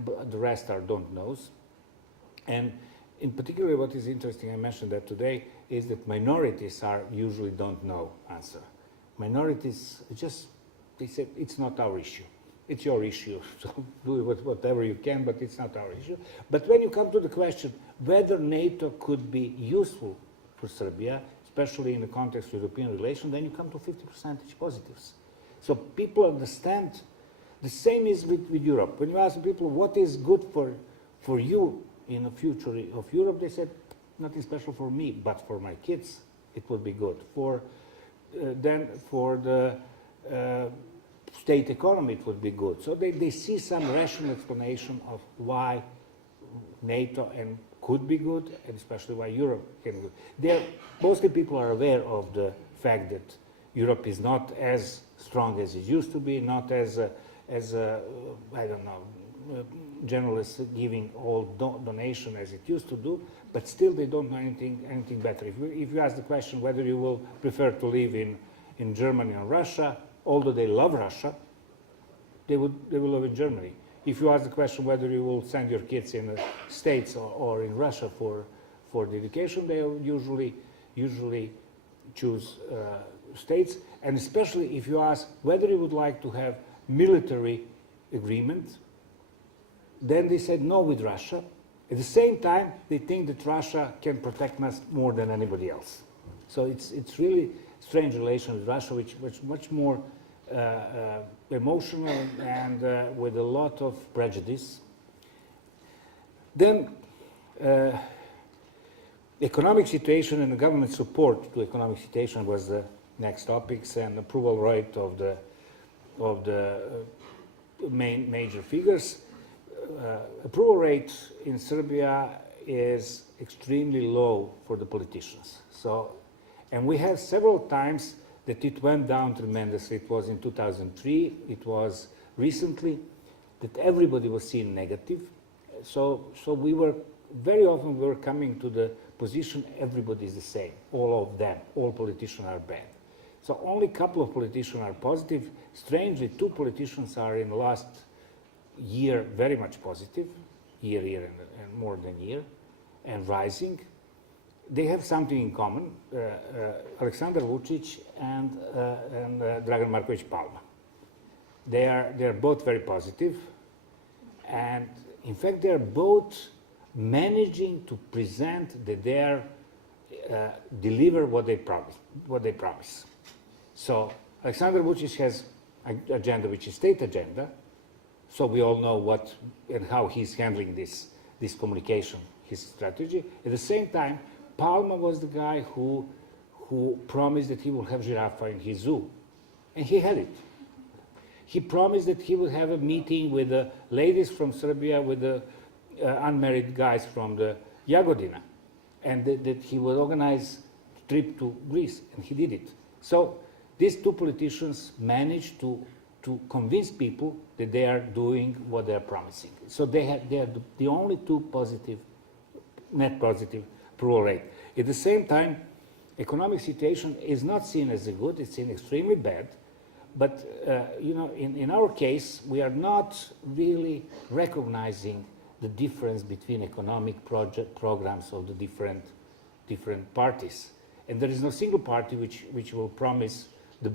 but the rest are don't knows. And in particular, what is interesting, I mentioned that today, is that minorities are usually don't know answer. Minorities they say it's not our issue. It's your issue, so do whatever you can, but it's not our issue. But when you come to the question whether NATO could be useful for Serbia, especially in the context of European relations, then you come to 50% positives. So people understand. The same is with Europe. When you ask people what is good for you in the future of Europe, they said nothing special for me, but for my kids it would be good. Then for the state economy it would be good. So they see some rational explanation of why NATO and could be good, and especially why Europe can be good. Mostly people are aware of the fact that Europe is not as strong as it used to be, not as I don't know, generous giving all donation as it used to do, but still they don't know anything better. If you ask the question whether you will prefer to live in Germany or Russia, although they love Russia, they will live in Germany. If you ask the question whether you will send your kids in the States or in Russia for the education, they will usually choose States. And especially if you ask whether you would like to have military agreement, then they said no with Russia. At the same time, they think that Russia can protect us more than anybody else. So it's really strange relation with Russia, which much more emotional and with a lot of prejudice. Then economic situation and the government support to economic situation was the next topics, and approval rate of the major figures. Approval rate in Serbia is extremely low for the politicians. So, and we have several times that it went down tremendously. It was in 2003, it was recently, that everybody was seeing negative. So we were, very often we were coming to the position everybody is the same, all of them, all politicians are bad. So only a couple of politicians are positive. Strangely, 2 politicians are in the last year very much positive, year and more than year, and rising. They have something in common, Aleksandar Vučić and Dragan Marković Palma. They're both very positive, and in fact they're both managing to present that they deliver what they promise. So Aleksandar Vučić has an agenda which is state agenda, so we all know what and how he's handling this communication, his strategy. At the same time, Palma was the guy who promised that he will have giraffe in his zoo, and he had it. He promised that he will have a meeting with the ladies from Serbia, with the unmarried guys from the Jagodina, and that he will organize a trip to Greece, and he did it. So these 2 politicians managed to convince people that they are doing what they are promising. So they are the only 2 positive, net positive approval rate. At the same time, economic situation is not seen as a good, it's seen extremely bad. But you know, in our case, we are not really recognizing the difference between economic programs of the different parties. And there is no single party which will promise the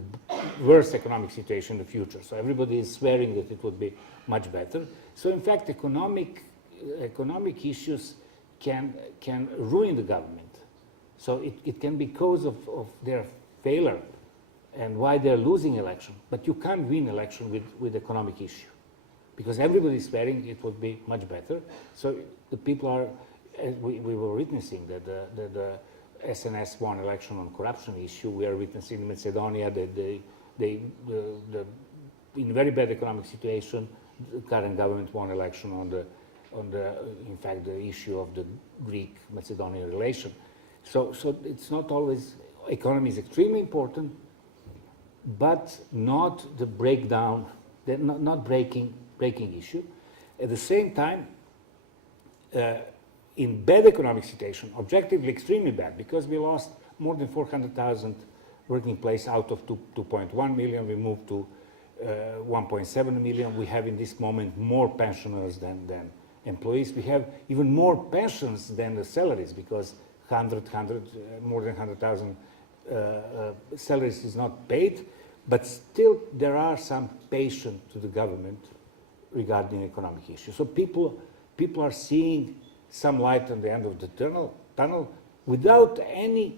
worst economic situation in the future. So everybody is swearing that it would be much better. So in fact, economic issues can ruin the government. So it can be cause of their failure and why they're losing election. But you can't win election with economic issue, because everybody is swearing it would be much better. So the people are, we were witnessing that the SNS won election on corruption issue. We are witnessing in Macedonia that they in very bad economic situation, the current government won election on the in fact the issue of the Greek-Macedonian relation. So it's not always, economy is extremely important, but not the breakdown They're not breaking issue. At the same time, in bad economic situation, objectively extremely bad, because we lost more than 400,000 working place out of 2.1 million. We moved to 1.7 million. We have in this moment more pensioners than employees. We have even more pensions than the salaries, because more than 100,000 salaries is not paid. But still, there are some patience to the government regarding economic issues. So people are seeing some light on the end of the tunnel without any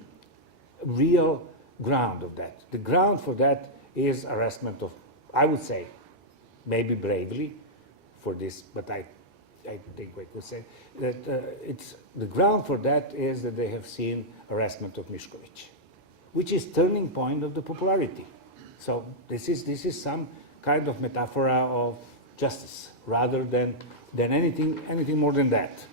real ground of that. The ground for that is harassment of, I would say, maybe bravely for this, but I think we could say that it's the ground for that is that they have seen harassment of Mišković, which is turning point of the popularity. So this is some kind of metaphor of justice rather than anything more than that.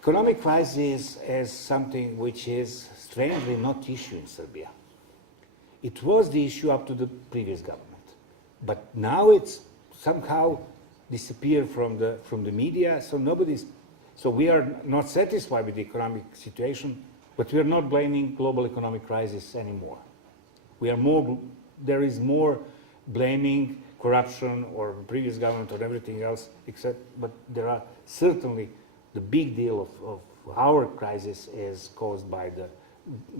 Economic crisis is something which is strangely not issue in Serbia. It was the issue up to the previous government, but now it's somehow disappeared from the media. So we are not satisfied with the economic situation, but we are not blaming global economic crisis anymore. There is more blaming corruption or previous government or everything else, but there are certainly the big deal of our crisis is caused by the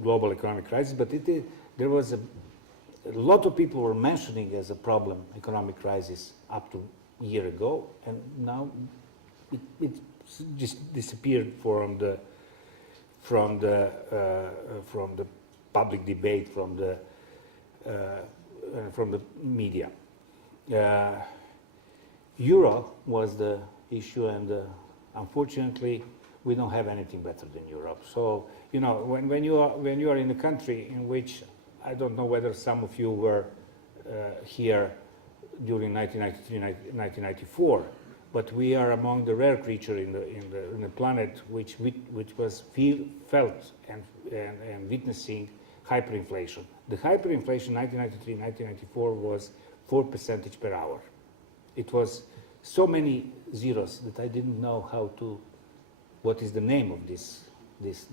global economic crisis, but there was a lot of people were mentioning as a problem economic crisis up to a year ago, and now it just disappeared from the public debate, from the media. Euro was the issue, and unfortunately, we don't have anything better than Europe. So, you know, when you are in a country in which, I don't know whether some of you were here during 1993, 1994, but we are among the rare creature in the planet which was felt and witnessing hyperinflation. The hyperinflation 1993, 1994 was 4% per hour. It was so many zeros that I didn't know what is the name of this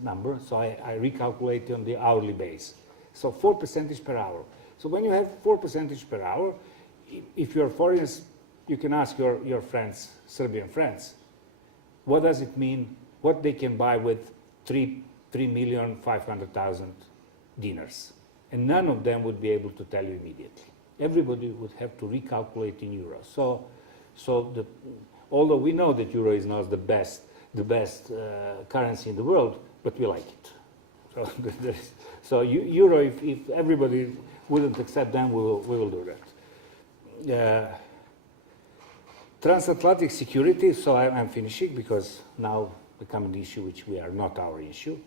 number, so I recalculated on the hourly base. So 4% per hour. So when you have 4% per hour, if you're foreigners, you can ask your friends, Serbian friends, what does it mean, what they can buy with 3,500,000 dinars? And none of them would be able to tell you immediately. Everybody would have to recalculate in euros. Although we know that euro is not the best currency in the world, but we like it. So euro, if everybody wouldn't accept them, we will do that. Transatlantic security, so I'm finishing because now becoming the issue which we are not our issue.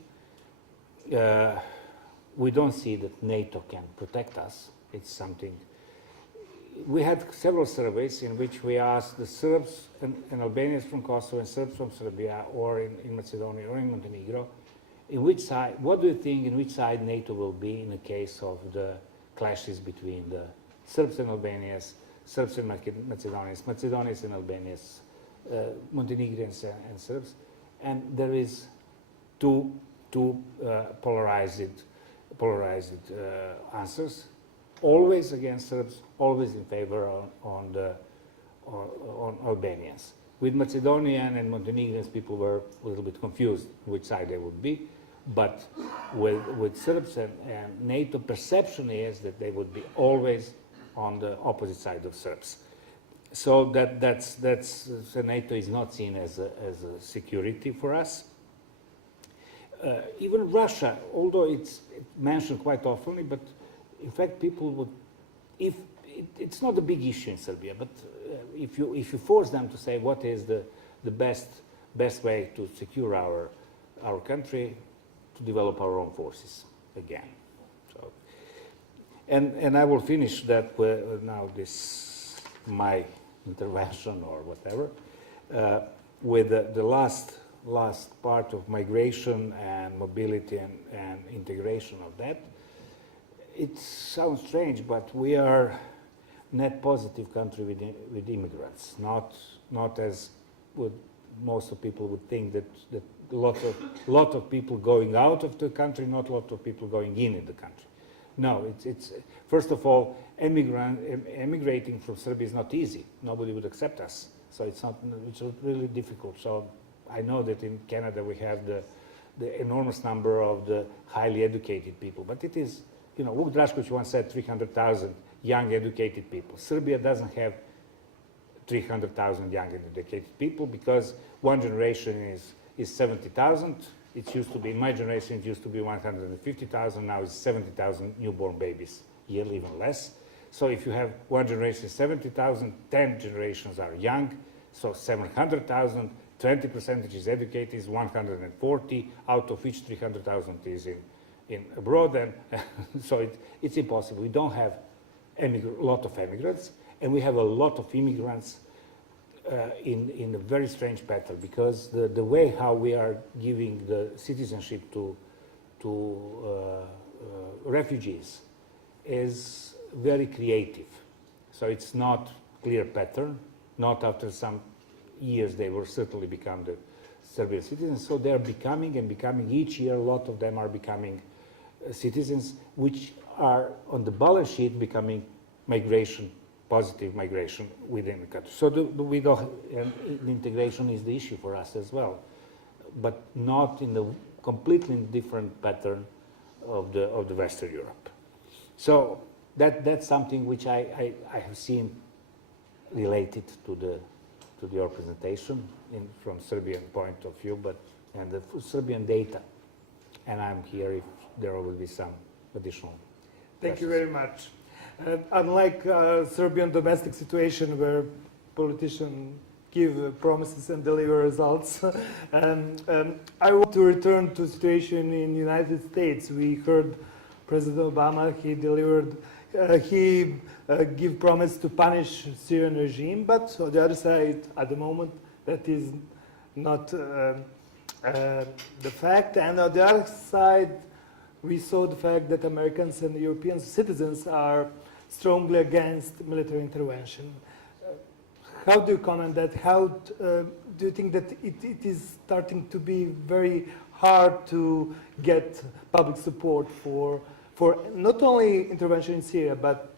We don't see that NATO can protect us. It's something. We had several surveys in which we asked the Serbs and Albanians from Kosovo and Serbs from Serbia or in Macedonia or in Montenegro, in which side, what do you think, in which side NATO will be in the case of the clashes between the Serbs and Albanians, Serbs and Macedonians, Macedonians and Albanians, Montenegrins and Serbs, and there is two polarized answers. Always against Serbs, always in favor on Albanians. With Macedonian and Montenegrins, people were a little bit confused which side they would be, but with Serbs and NATO, perception is that they would be always on the opposite side of Serbs. So so NATO is not seen as a security for us. Even Russia, although it's mentioned quite often, but in fact, people would, it's not a big issue in Serbia, but if you force them to say what is the best way to secure our country, to develop our own forces again. So, and I will finish that now. This my intervention or whatever with the last part of migration and mobility and integration of that. It sounds strange, but we are net positive country with immigrants, not as would most of people would think that lot of people going out of the country, not a lot of people going in the country. No, it's first of all, emigrating from Serbia is not easy. Nobody would accept us, so it's really difficult. So I know that in Canada we have the enormous number of the highly educated people, but it is, you know, Vuk Drašković once said 300,000 young educated people. Serbia doesn't have 300,000 young educated people because one generation is 70,000. It used to be, in my generation, it used to be 150,000. Now it's 70,000 newborn babies yearly, even less. So if you have one generation 70,000, 10 generations are young, so 700,000, 20% is educated, is 140, out of which 300,000 is in abroad, and so it's impossible. We don't have a lot of immigrants, and we have a lot of immigrants in a very strange pattern, because the way how we are giving the citizenship to refugees is very creative. So it's not clear pattern. Not after some years they will certainly become the Serbian citizens. So they are becoming and becoming each year. A lot of them are becoming citizens, which are on the balance sheet becoming migration, positive migration within the country. So the integration is the issue for us as well, but not in the completely different pattern of the Western Europe. So that's something which I have seen related to your presentation from Serbian point of view, and the Serbian data. And I'm here if there will be some additional Thank questions. you very much. Unlike Serbian domestic situation where politicians give promises and deliver results, I want to return to the situation in the United States. We heard President Obama, he gave promise to punish Syrian regime, but on the other side, at the moment, that is not the fact. And on the other side, we saw the fact that Americans and European citizens are strongly against military intervention. How do you comment that? How do you think that it is starting to be very hard to get public support for not only intervention in Syria, but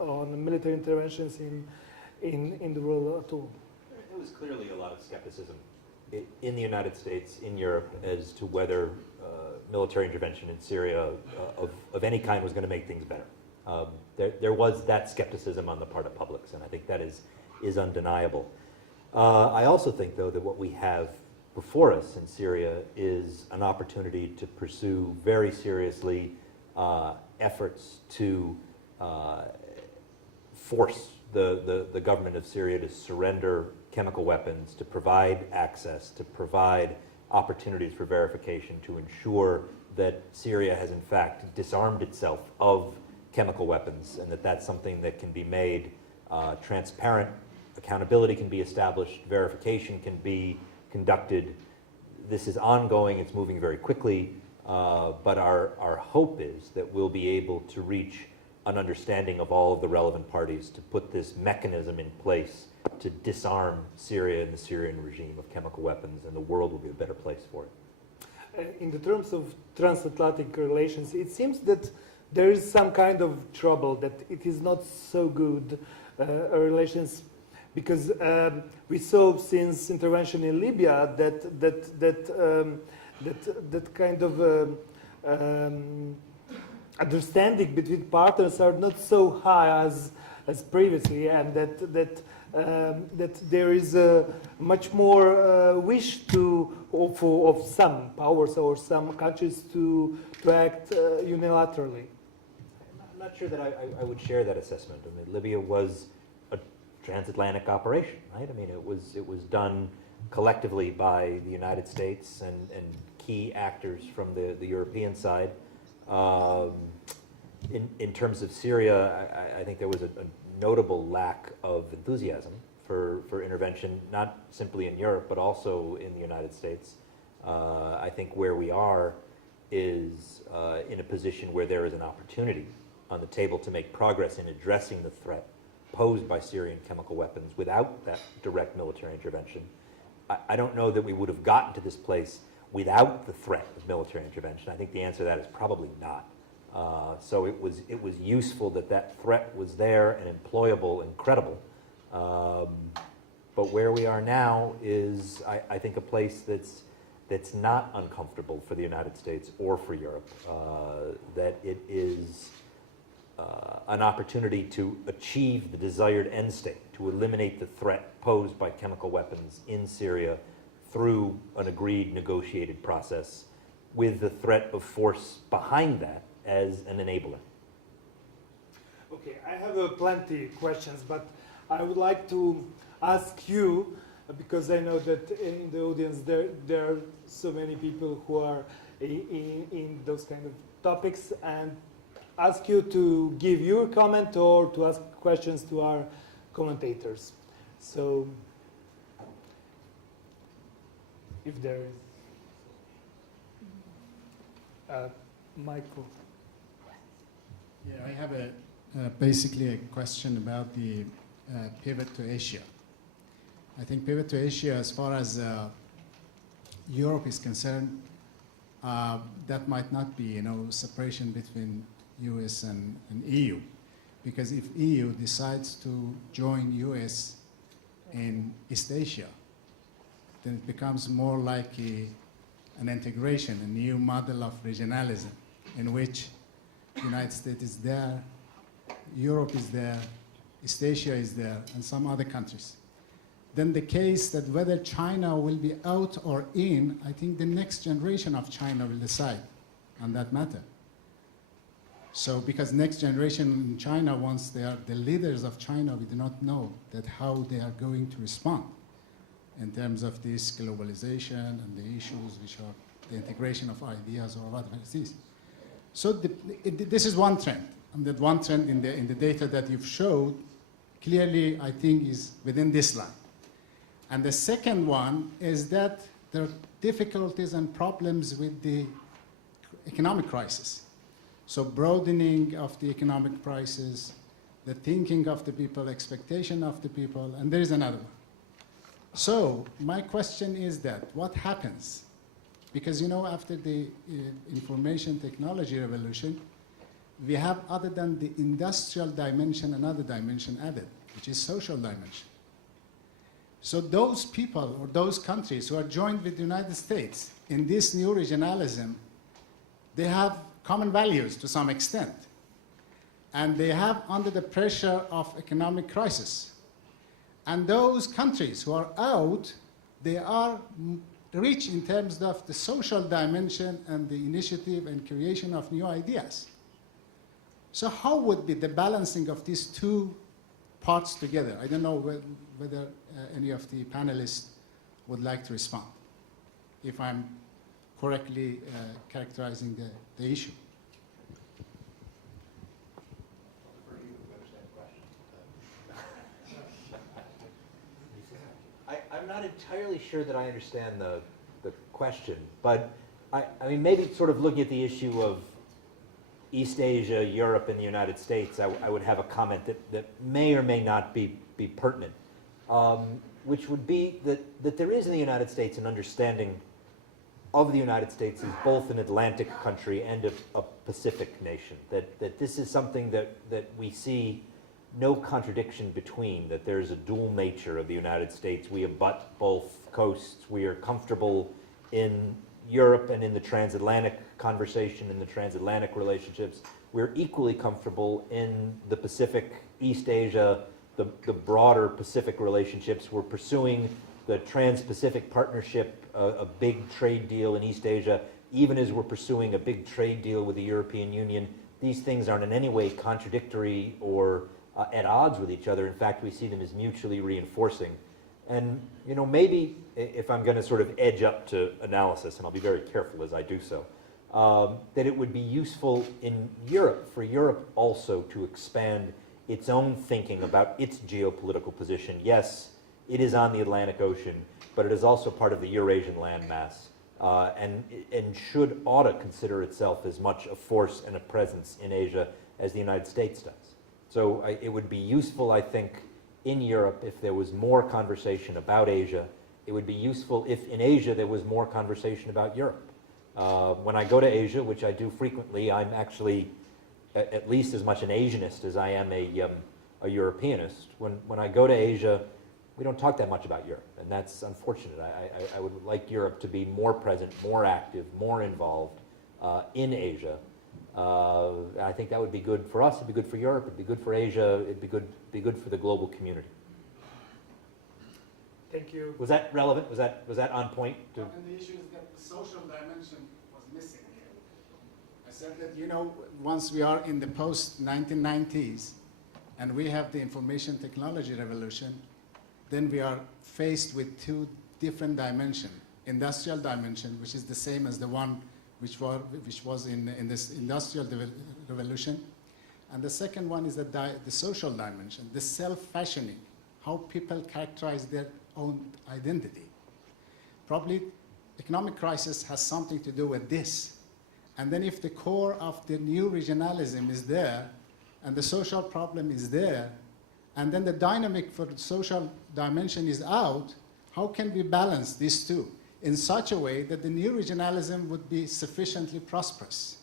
on military interventions in the world at all? There was clearly a lot of skepticism in the United States, in Europe, as to whether military intervention in Syria of any kind was going to make things better. There was that skepticism on the part of publics, and I think that is undeniable. I also think, though, that what we have before us in Syria is an opportunity to pursue very seriously efforts to force the government of Syria to surrender chemical weapons, to provide access, to provide opportunities for verification, to ensure that Syria has in fact disarmed itself of chemical weapons, and that that's something that can be made transparent, accountability can be established, verification can be conducted. This is ongoing, it's moving very quickly, but our hope is that we'll be able to reach an understanding of all of the relevant parties to put this mechanism in place to disarm Syria and the Syrian regime of chemical weapons, and the world will be a better place for it. In the terms of transatlantic relations, it seems that there is some kind of trouble, that it is not so good relations, because we saw since intervention in Libya that kind of understanding between partners are not so high as previously, and that there is a much more wish of some powers or some countries to act unilaterally. I'm not sure that I would share that assessment. I mean, Libya was a transatlantic operation, right? I mean, it was done collectively by the United States and key actors from the European side. In terms of Syria, I think there was a notable lack of enthusiasm for intervention, not simply in Europe, but also in the United States. I think where we are is in a position where there is an opportunity on the table to make progress in addressing the threat posed by Syrian chemical weapons without that direct military intervention. I don't know that we would have gotten to this place without the threat of military intervention. I think the answer to that is probably not. So it was useful that that threat was there and employable and credible. But where we are now is, I think, a place that's not uncomfortable for the United States or for Europe. That it is an opportunity to achieve the desired end state, to eliminate the threat posed by chemical weapons in Syria through an agreed negotiated process, with the threat of force behind that as an enabler. Okay, I have plenty of questions, but I would like to ask you, because I know that in the audience there are so many people who are in those kind of topics, and ask you to give your comment or to ask questions to our commentators. So, if there is. Michael. Yeah, I have basically a question about the pivot to Asia. I think pivot to Asia, as far as Europe is concerned, that might not be, separation between US and EU. Because if EU decides to join US in East Asia, then it becomes more like an integration, a new model of regionalism, in which the United States is there, Europe is there, East Asia is there, and some other countries. Then the case that whether China will be out or in, I think the next generation of China will decide on that matter. So because next generation in China, once they are the leaders of China, we do not know that how they are going to respond in terms of this globalization and the issues which are the integration of ideas or whatever it is. So this is one trend, and that one trend in the data that you've showed clearly, I think, is within this line. And the second one is that there are difficulties and problems with the economic crisis. So broadening of the economic crisis, the thinking of the people, expectation of the people, and there is another one. So my question is that what happens? Because after the information technology revolution, we have, other than the industrial dimension, another dimension added, which is social dimension. So those people or those countries who are joined with the United States in this new regionalism, they have common values to some extent. And they have under the pressure of economic crisis. And those countries who are out, they are rich in terms of the social dimension and the initiative and creation of new ideas. So how would be the balancing of these two parts together? I don't know whether any of the panelists would like to respond, if I'm correctly characterizing the issue. I'm not entirely sure that I understand the question, but I mean, maybe sort of looking at the issue of East Asia, Europe, and the United States, I would have a comment that may or may not be pertinent, which would be that there is in the United States an understanding of the United States as both an Atlantic country and a Pacific nation, that this is something that we see no contradiction between, that there's a dual nature of the United States. We abut both coasts. We are comfortable in Europe and in the transatlantic conversation, in the transatlantic relationships. We're equally comfortable in the Pacific, East Asia, the broader Pacific relationships. We're pursuing the Trans-Pacific Partnership, a big trade deal in East Asia, even as we're pursuing a big trade deal with the European Union. These things aren't in any way contradictory or at odds with each other. In fact, we see them as mutually reinforcing. And maybe if I'm going to sort of edge up to analysis, and I'll be very careful as I do so, that it would be useful in Europe, for Europe also to expand its own thinking about its geopolitical position. Yes, it is on the Atlantic Ocean, but it is also part of the Eurasian landmass, and ought to consider itself as much a force and a presence in Asia as the United States does. So it would be useful, I think, in Europe if there was more conversation about Asia. It would be useful if in Asia there was more conversation about Europe. When I go to Asia, which I do frequently, I'm actually at least as much an Asianist as I am a Europeanist. When I go to Asia, we don't talk that much about Europe, and that's unfortunate. I would like Europe to be more present, more active, more involved in Asia. I think that would be good for us, it'd be good for Europe, it'd be good for Asia, it'd be good for the global community. Thank you. Was that relevant? Was that on point? And the issue is that the social dimension was missing here. I said that, you know, once we are in the post-1990s and we have the information technology revolution, then we are faced with two different dimensions. Industrial dimension, which is the same as the one which was in this industrial revolution. And the second one is the social dimension, the self-fashioning, how people characterize their own identity. Probably economic crisis has something to do with this. And then if the core of the new regionalism is there, and the social problem is there, and then the dynamic for the social dimension is out, how can we balance these two in such a way that the new regionalism would be sufficiently prosperous?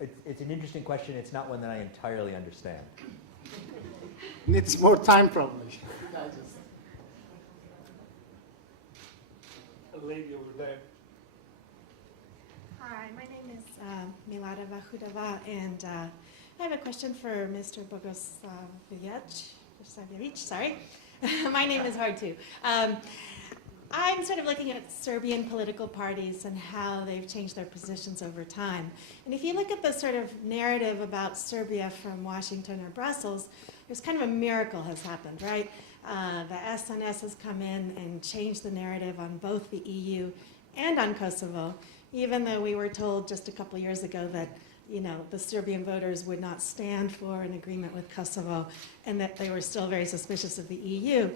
It's an interesting question. It's not one that I entirely understand. Needs more time, probably. A lady over there. Hi, my name is Milada Vahudova, and I have a question for Mr. Bogosavljević, sorry. My name is hard too. I'm sort of looking at Serbian political parties and how they've changed their positions over time. And if you look at the sort of narrative about Serbia from Washington or Brussels, there's kind of a miracle has happened, right? The SNS has come in and changed the narrative on both the EU and on Kosovo, even though we were told just a couple years ago that, you know, the Serbian voters would not stand for an agreement with Kosovo and that they were still very suspicious of the EU.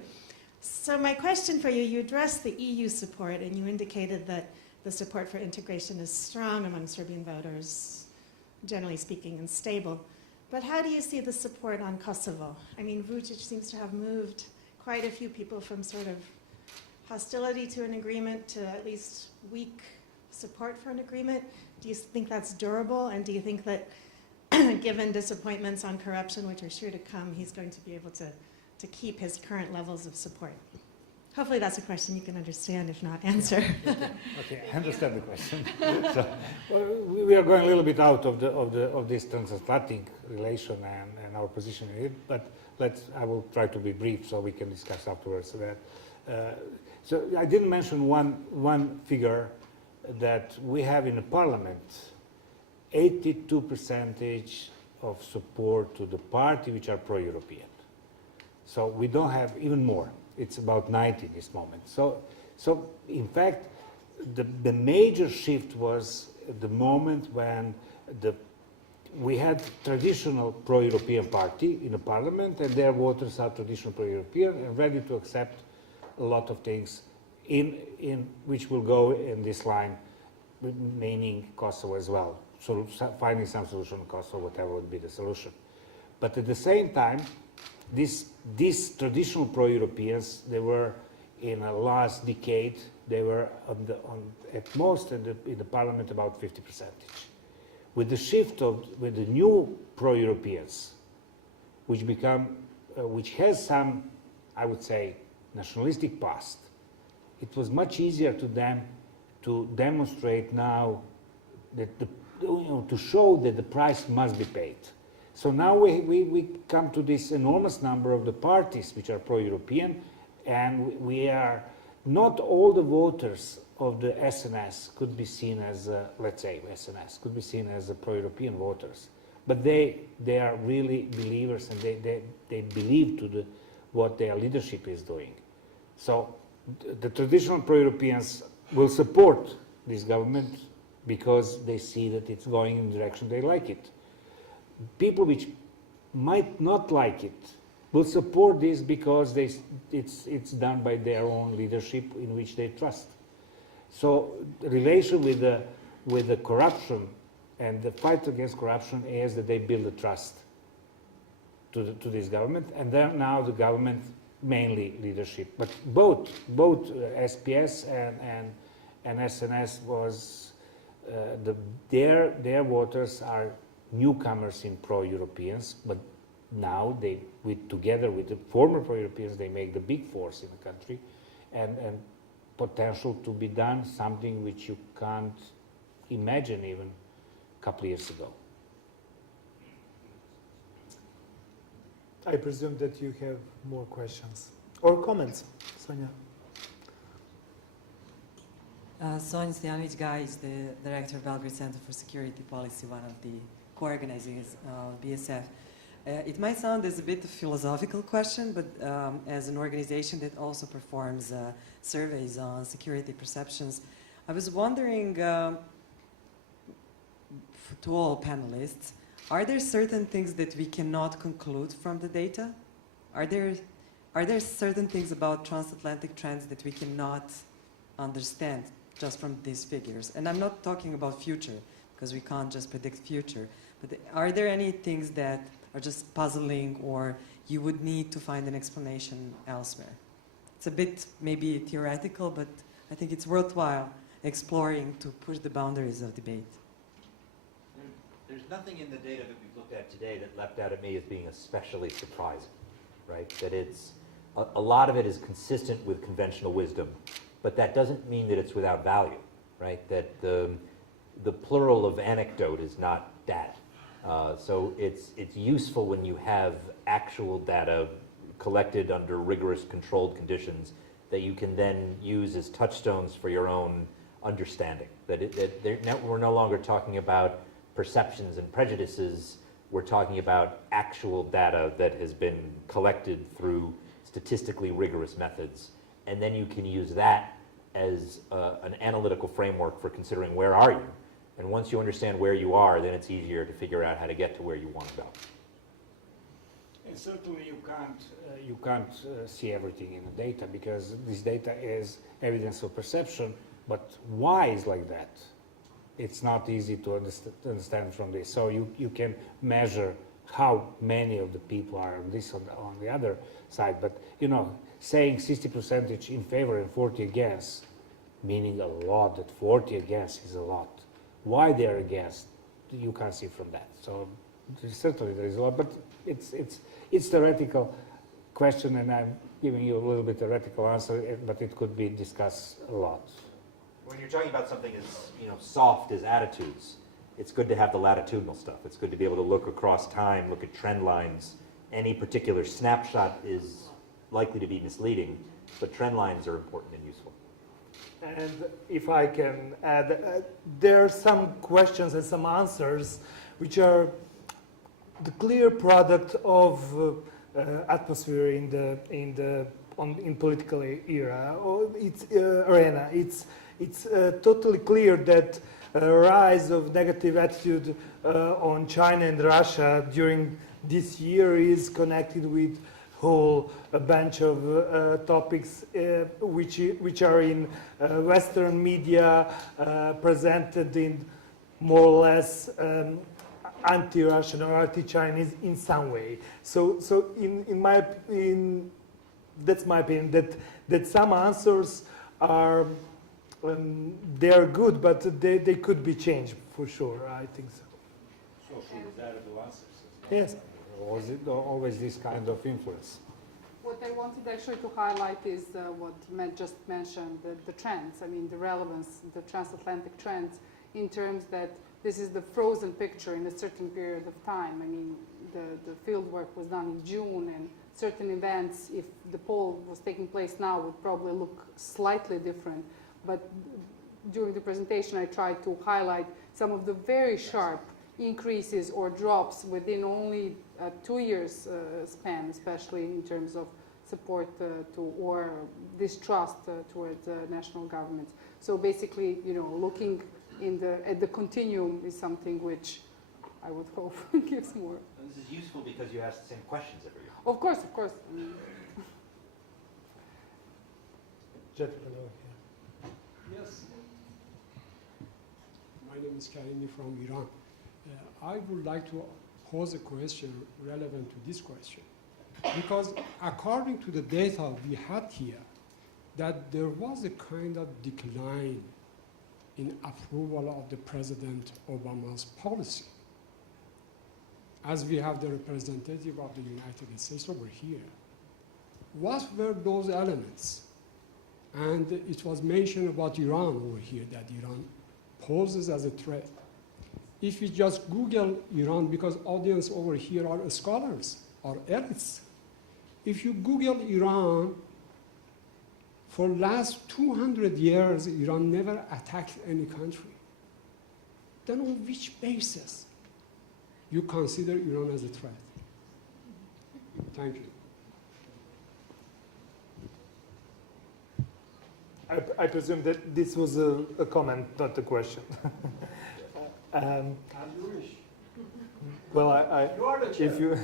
So my question for you, you addressed the EU support and you indicated that the support for integration is strong among Serbian voters, generally speaking, and stable. But how do you see the support on Kosovo? I mean, Vučić seems to have moved quite a few people from sort of hostility to an agreement to at least weak support for an agreement. Do you think that's durable? And do you think that given disappointments on corruption, which are sure to come, he's going to be able to keep his current levels of support? Hopefully that's a question you can understand, if not answer. Yeah. Okay, I understand the question. So, well, we are going a little bit out of this transatlantic relation and our position in it, but I will try to be brief so we can discuss afterwards that. So I didn't mention one figure that we have in the parliament, 82% of support to the party which are pro-European. So we don't have even more. It's about 90 in this moment. So in fact, the major shift was the moment when we had traditional pro-European party in the parliament, and their voters are traditional pro-European and ready to accept a lot of things in which will go in this line, meaning Kosovo as well. So finding some solution on Kosovo, whatever would be the solution. But at the same time, these traditional pro-Europeans, they were in the last decade, they were at most in the parliament about 50%. With the shift with the new pro-Europeans, which has some, I would say, nationalistic past, it was much easier to them to demonstrate now that to show that the price must be paid. So now we come to this enormous number of the parties which are pro-European, and we are not all the voters of the SNS could be seen as, let's say, SNS could be seen as pro-European voters, but they are really believers, and they believe to what their leadership is doing. So the traditional pro-Europeans will support this government because they see that it's going in the direction they like it. People which might not like it will support this because it's done by their own leadership in which they trust. So the relation with the corruption and the fight against corruption is that they build a trust. to this government, and then now the government mainly leadership. But both SPS and SNS was their voters are newcomers in pro-Europeans, but now together with the former pro-Europeans, they make the big force in the country, and potential to be done, something which you can't imagine even a couple of years ago. I presume that you have more questions or comments, Sonia. Sonja Stojanović-Gajić is the director of Belgrade Center for Security Policy, one of the co-organizers of BSF. It might sound as a bit of a philosophical question, but as an organization that also performs surveys on security perceptions, I was wondering to all panelists, are there certain things that we cannot conclude from the data? Are there certain things about transatlantic trends that we cannot understand just from these figures? And I'm not talking about future, because we can't just predict future, but are there any things that are just puzzling or you would need to find an explanation elsewhere? It's a bit maybe theoretical, but I think it's worthwhile exploring to push the boundaries of debate. There's nothing in the data that we've looked at today that leapt out at me as being especially surprising, right? That it's, a lot of it is consistent with conventional wisdom, but that doesn't mean that it's without value, right? That the plural of anecdote is not data. So it's useful when you have actual data collected under rigorous controlled conditions that you can then use as touchstones for your own understanding. We're no longer talking about perceptions and prejudices, we're talking about actual data that has been collected through statistically rigorous methods. And then you can use that as an analytical framework for considering where are you. And once you understand where you are, then it's easier to figure out how to get to where you want to go. And certainly you can't see everything in the data, because this data is evidence of perception, but why is like that? It's not easy to understand from this. So you can measure how many of the people are on this on the other side, but saying 60% in favor and 40 against, meaning a lot, that 40 against is a lot. Why they're against, you can't see from that. So certainly there is a lot, but it's theoretical question, and I'm giving you a little bit theoretical answer, but it could be discussed a lot. When you're talking about something as soft as attitudes, it's good to have the latitudinal stuff. It's good to be able to look across time, look at trend lines. Any particular snapshot is likely to be misleading, but trend lines are important and useful. And if I can add, there are some questions and some answers which are the clear product of atmosphere in political era or its arena. It's totally clear that rise of negative attitude on China and Russia during this year is connected with whole bunch of topics which are in Western media presented in more or less anti-Russian or anti-Chinese in some way. So that's my opinion, that some answers are they are good, but they could be changed for sure. I think so. Social desirable answers. Yes. Or is it always this kind of influence? What I wanted actually to highlight is what Matt just mentioned, the trends. I mean, the relevance, the transatlantic trends, in terms that this is the frozen picture in a certain period of time. I mean, the field work was done in June, and certain events, if the poll was taking place now, would probably look slightly different. But during the presentation, I tried to highlight some of the very sharp increases or drops within only 2 years span, especially in terms of support to or distrust towards national governments. So basically, looking at the continuum is something which I would hope gives more. And this is useful because you ask the same questions every year. Of course, of course. Yes. My name is Karimi from Iran. I would like to pose a question relevant to this question. Because according to the data we had here, that there was a kind of decline in approval of the President Obama's policy. As we have the representative of the United States over here, what were those elements? And it was mentioned about Iran over here, that Iran poses as a threat. If you just Google Iran, because audience over here are scholars, are elites. If you Google Iran, for last 200 years, Iran never attacked any country. Then on which basis you consider Iran as a threat? Thank you. I presume that this was a comment, not a question. As you wish. Well, You are the chair. if you,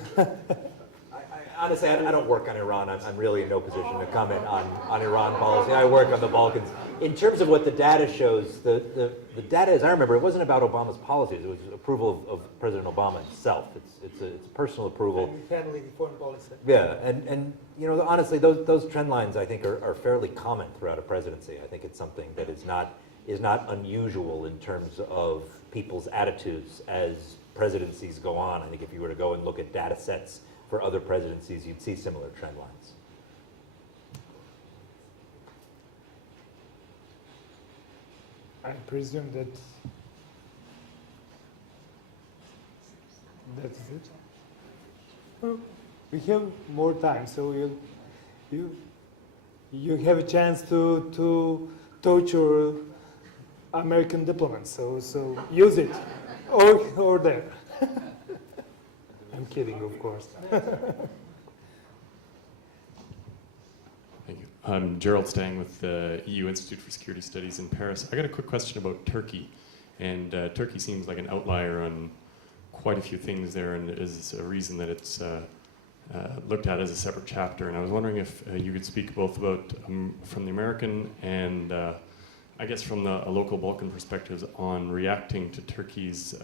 Honestly, I don't work on Iran. I'm really in no position to comment on Iran policy. I work on the Balkans. In terms of what the data shows, the data, as I remember, it wasn't about Obama's policies. It was approval of President Obama himself. It's a personal approval. and family foreign policy. Yeah, and you know, honestly, those trend lines I think are fairly common throughout a presidency. I think it's something that is not unusual in terms of people's attitudes as presidencies go on. I think if you were to go and look at data sets for other presidencies, you'd see similar trend lines. I presume that that's it. Well, we have more time, so you have a chance to torture American diplomats. So use it, or there. I'm kidding, of course. Thank you. I'm Gerald Stang with the EU Institute for Security Studies in Paris. I got a quick question about Turkey. And Turkey seems like an outlier on quite a few things there, and is a reason that it's looked at as a separate chapter. And I was wondering if you could speak both about, from the American and I guess from a local Balkan perspective, on reacting to Turkey's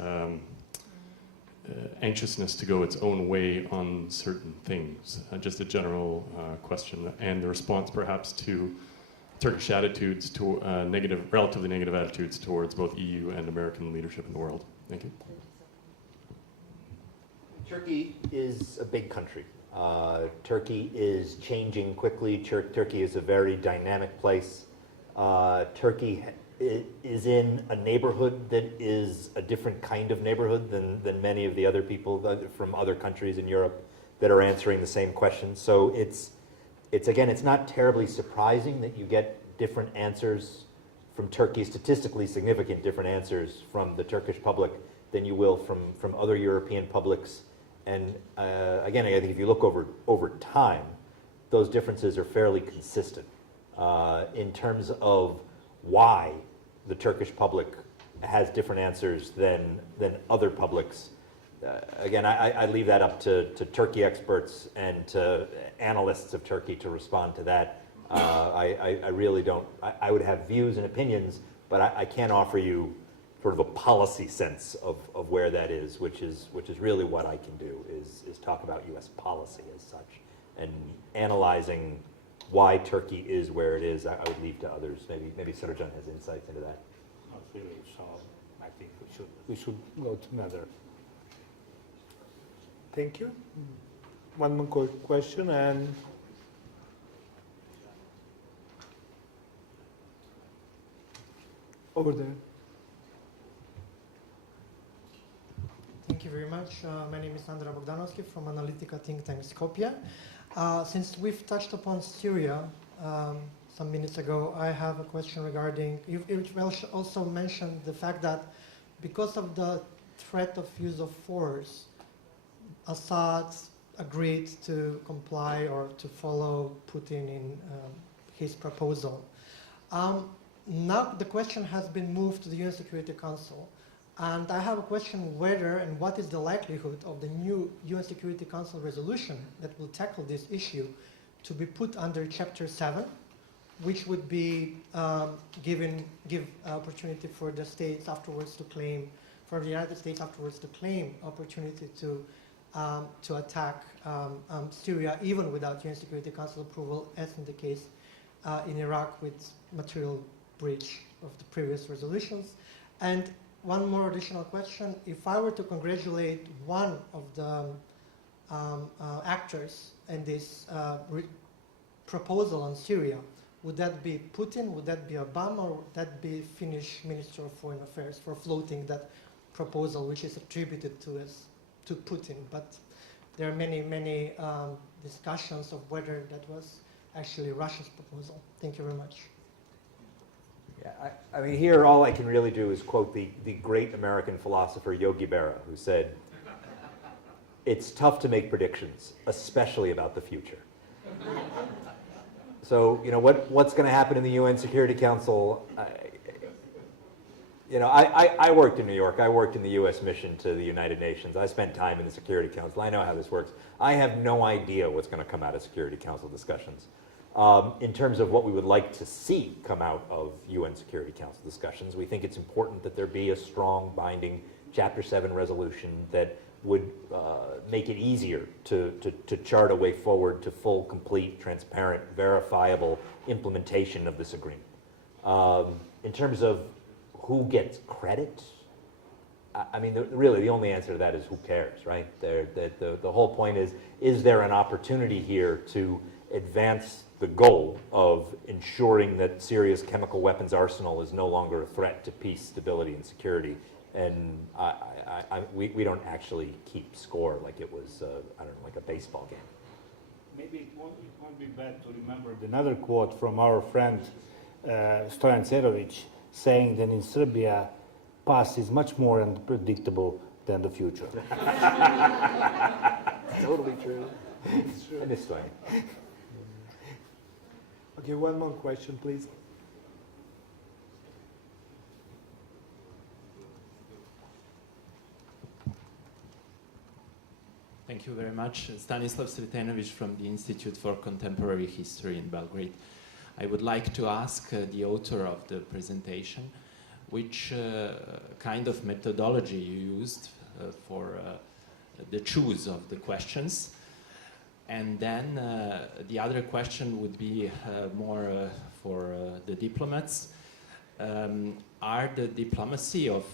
anxiousness to go its own way on certain things. Just a general question, and the response perhaps to Turkish attitudes, to relatively negative attitudes towards both EU and American leadership in the world. Thank you. Turkey is a big country. Turkey is changing quickly. Turkey is a very dynamic place. Turkey is in a neighborhood that is a different kind of neighborhood than many of the other people from other countries in Europe that are answering the same questions. So it's not terribly surprising that you get different answers from Turkey, statistically significant different answers from the Turkish public than you will from other European publics. And again, I think if you look over time, those differences are fairly consistent in terms of why the Turkish public has different answers than other publics. Again, I leave that up to Turkey experts and to analysts of Turkey to respond to that. I really don't. I would have views and opinions, but I can't offer you sort of a policy sense of where that is, which is really what I can do, is talk about U.S. policy as such, and analyzing why Turkey is where it is. I would leave to others. Maybe Srđan has insights into that. Not really. So I think we should go to another. Thank you. One more question, and over there. Thank you very much. My name is Andra Bogdanovski from Analytica think tank Skopje. Since we've touched upon Syria some minutes ago, I have a question regarding, you also mentioned the fact that because of the threat of use of force, Assad agreed to comply or to follow Putin in his proposal. Now the question has been moved to the UN Security Council. And I have a question whether and what is the likelihood of the new UN Security Council resolution that will tackle this issue to be put under Chapter 7, which would be give opportunity for the states afterwards to claim, for the United States afterwards to claim opportunity to attack Syria even without UN Security Council approval, as in the case in Iraq with material breach of the previous resolutions. And one more additional question: if I were to congratulate one of the actors in this proposal on Syria, would that be Putin, would that be Obama, or would that be Finnish Minister of Foreign Affairs for floating that proposal, which is attributed to Putin? But there are many discussions of whether that was actually Russia's proposal. Thank you very much. Yeah, I mean, here all I can really do is quote the great American philosopher Yogi Berra, who said, "It's tough to make predictions, especially about the future." So, you know, what's going to happen in the UN Security Council? I worked in New York. I worked in the U.S. mission to the United Nations. I spent time in the Security Council. I know how this works. I have no idea what's going to come out of Security Council discussions. In terms of what we would like to see come out of UN Security Council discussions, we think it's important that there be a strong, binding Chapter 7 resolution that would make it easier to chart a way forward to full, complete, transparent, verifiable implementation of this agreement. In terms of who gets credit, I mean, really, the only answer to that is who cares, right? The whole point is there an opportunity here to advance the goal of ensuring that Syria's chemical weapons arsenal is no longer a threat to peace, stability, and security? And we don't actually keep score like it was, I don't know, like a baseball game. Maybe it won't be bad to remember another quote from our friend Đorđević, saying that in Serbia, past is much more unpredictable than the future. Totally true. It's true. And this way. Okay, one more question, please. Thank you very much. Stanislav Sretenović from the Institute for Contemporary History in Belgrade. I would like to ask the author of the presentation which kind of methodology you used for the choose of the questions. And then the other question would be more for the diplomats. Are the diplomacy of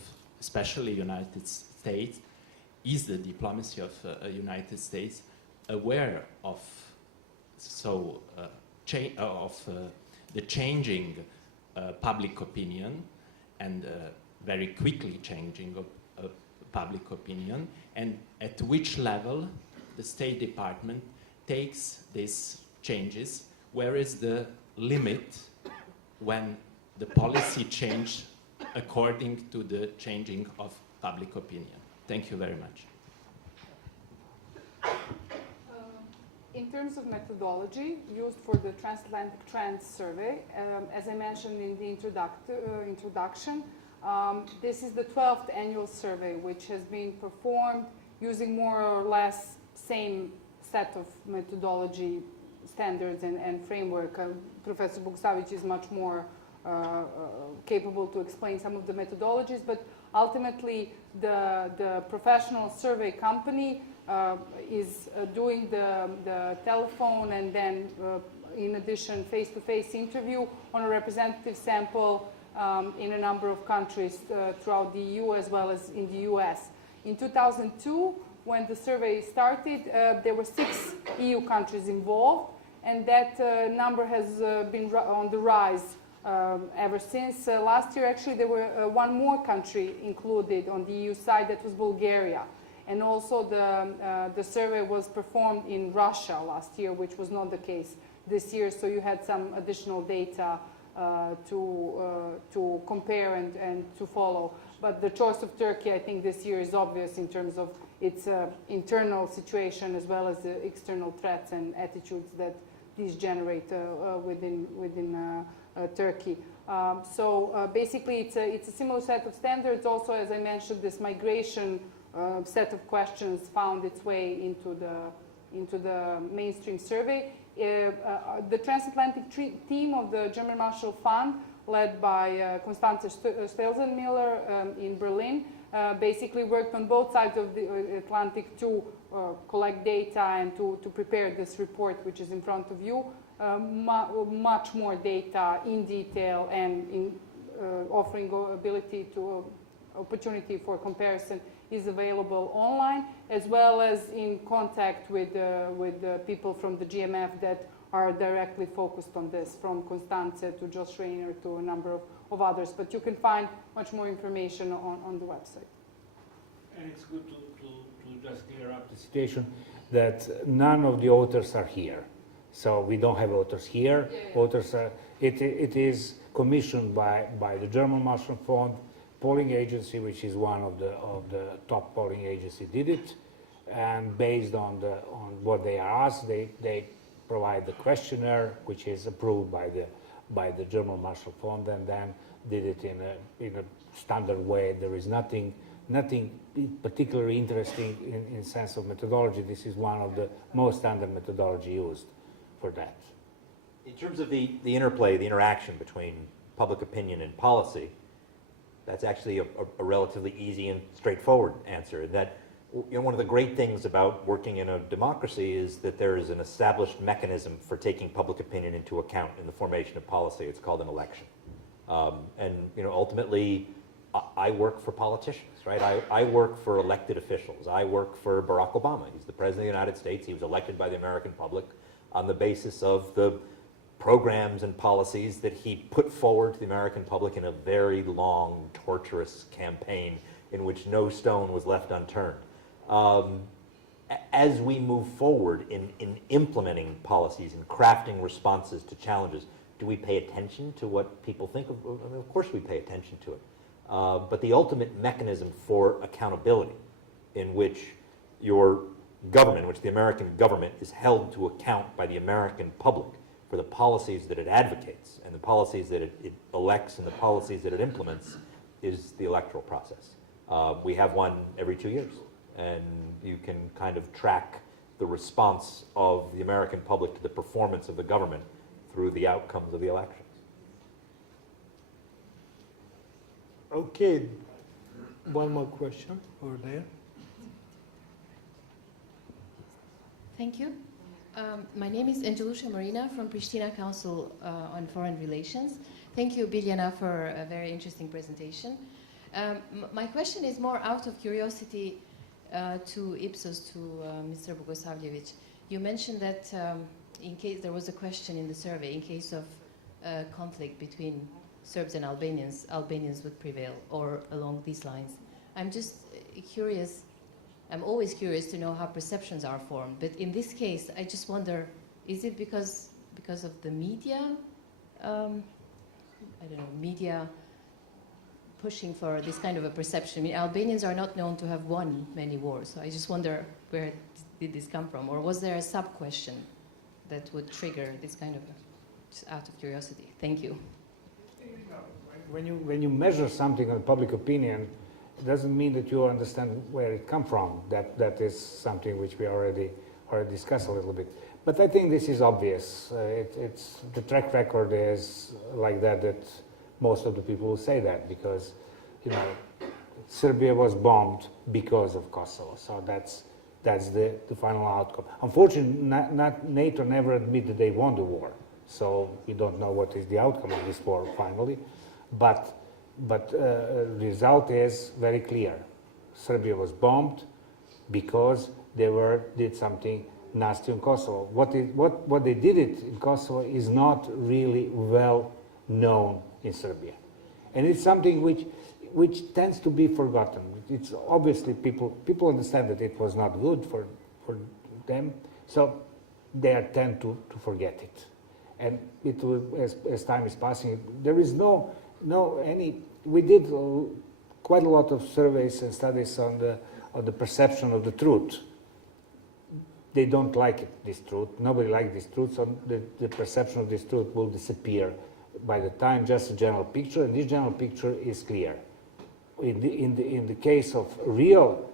especially United States, is the diplomacy of United States aware of the changing public opinion and very quickly changing of public opinion, and at which level the State Department takes these changes? Where is the limit when the policy change according to the changing of public opinion? Thank you very much. In terms of methodology used for the Transatlantic Trends Survey, as I mentioned in the introduction, this is the 12th annual survey which has been performed using more or less same set of methodology standards and framework. Professor Bogosavljević is much more capable to explain some of the methodologies, but ultimately the professional survey company is doing the telephone and then in addition face-to-face interview on a representative sample in a number of countries throughout the EU as well as in the US. In 2002, when the survey started, there were 6 EU countries involved, and that number has been on the rise ever since. Last year, actually, there were one more country included on the EU side, that was Bulgaria. And also the survey was performed in Russia last year, which was not the case this year, so you had some additional data to compare and to follow. But the choice of Turkey, I think, this year is obvious in terms of its internal situation as well as the external threats and attitudes that these generate within Turkey. So basically, it's a similar set of standards. Also, as I mentioned, this migration set of questions found its way into the mainstream survey. The transatlantic team of the German Marshall Fund, led by Constanze Stelzenmiller in Berlin, basically worked on both sides of the Atlantic to collect data and to prepare this report, which is in front of you. Much more data in detail and in offering ability to opportunity for comparison is available online, as well as in contact with people from the GMF that are directly focused on this, from Constance to Josh Schreiner to a number of others. But you can find much more information on the website. And it's good to just clear up the situation that none of the authors are here. So we don't have authors here. Yeah. Authors are, it is commissioned by the German Marshall Fund, polling agency, which is one of the top polling agencies, did it. And based on what they are asked, they provide the questionnaire, which is approved by the German Marshall Fund, and then did it in a standard way. There is nothing particularly interesting in sense of methodology. This is one of the most standard methodology used for that. In terms of the interplay, the interaction between public opinion and policy, that's actually a relatively easy and straightforward answer. That, one of the great things about working in a democracy is that there is an established mechanism for taking public opinion into account in the formation of policy. It's called an election. And ultimately, I work for politicians, right? I work for elected officials. I work for Barack Obama. He's the President of the United States. He was elected by the American public on the basis of the programs and policies that he put forward to the American public in a very long, torturous campaign in which no stone was left unturned. As we move forward in implementing policies and crafting responses to challenges, do we pay attention to what people think of? I mean, of course we pay attention to it. But the ultimate mechanism for accountability, in which your government, which the American government is held to account by the American public for the policies that it advocates and the policies that it elects and the policies that it implements, is the electoral process. We have one every 2 years, and you can kind of track the response of the American public to the performance of the government through the outcomes of the elections. Okay, one more question over there. Thank you. My name is Angelusha Marina from Pristina Council on Foreign Relations. Thank you, Biljana, for a very interesting presentation. My question is more out of curiosity to Ipsos, to Mr. Bogosavljević. You mentioned that in case there was a question in the survey, in case of conflict between Serbs and Albanians would prevail, or along these lines. I'm just curious. I'm always curious to know how perceptions are formed, but in this case, I just wonder, is it because of the media? I don't know, media pushing for this kind of a perception. I mean, Albanians are not known to have won many wars, so I just wonder, where did this come from? Or was there a sub-question that would trigger this kind of, just out of curiosity? Thank you. When you measure something on public opinion, it doesn't mean that you understand where it comes from. That is something which we already discussed a little bit. But I think this is obvious. It's the track record is like that. That most of the people will say that because, Serbia was bombed because of Kosovo. So that's the final outcome. Unfortunately, NATO never admitted they won the war. So we don't know what is the outcome of this war finally. But the result is very clear. Serbia was bombed because they did something nasty in Kosovo. What they did in Kosovo is not really well known in Serbia, and it's something which tends to be forgotten. It's obviously people understand that it was not good for them, so they tend to forget it, and it will, as time is passing, there is we did quite a lot of surveys and studies on the perception of the truth. They don't like it, this truth. Nobody likes this truth, so the perception of this truth will disappear by the time just a general picture, and this general picture is clear. In the case of real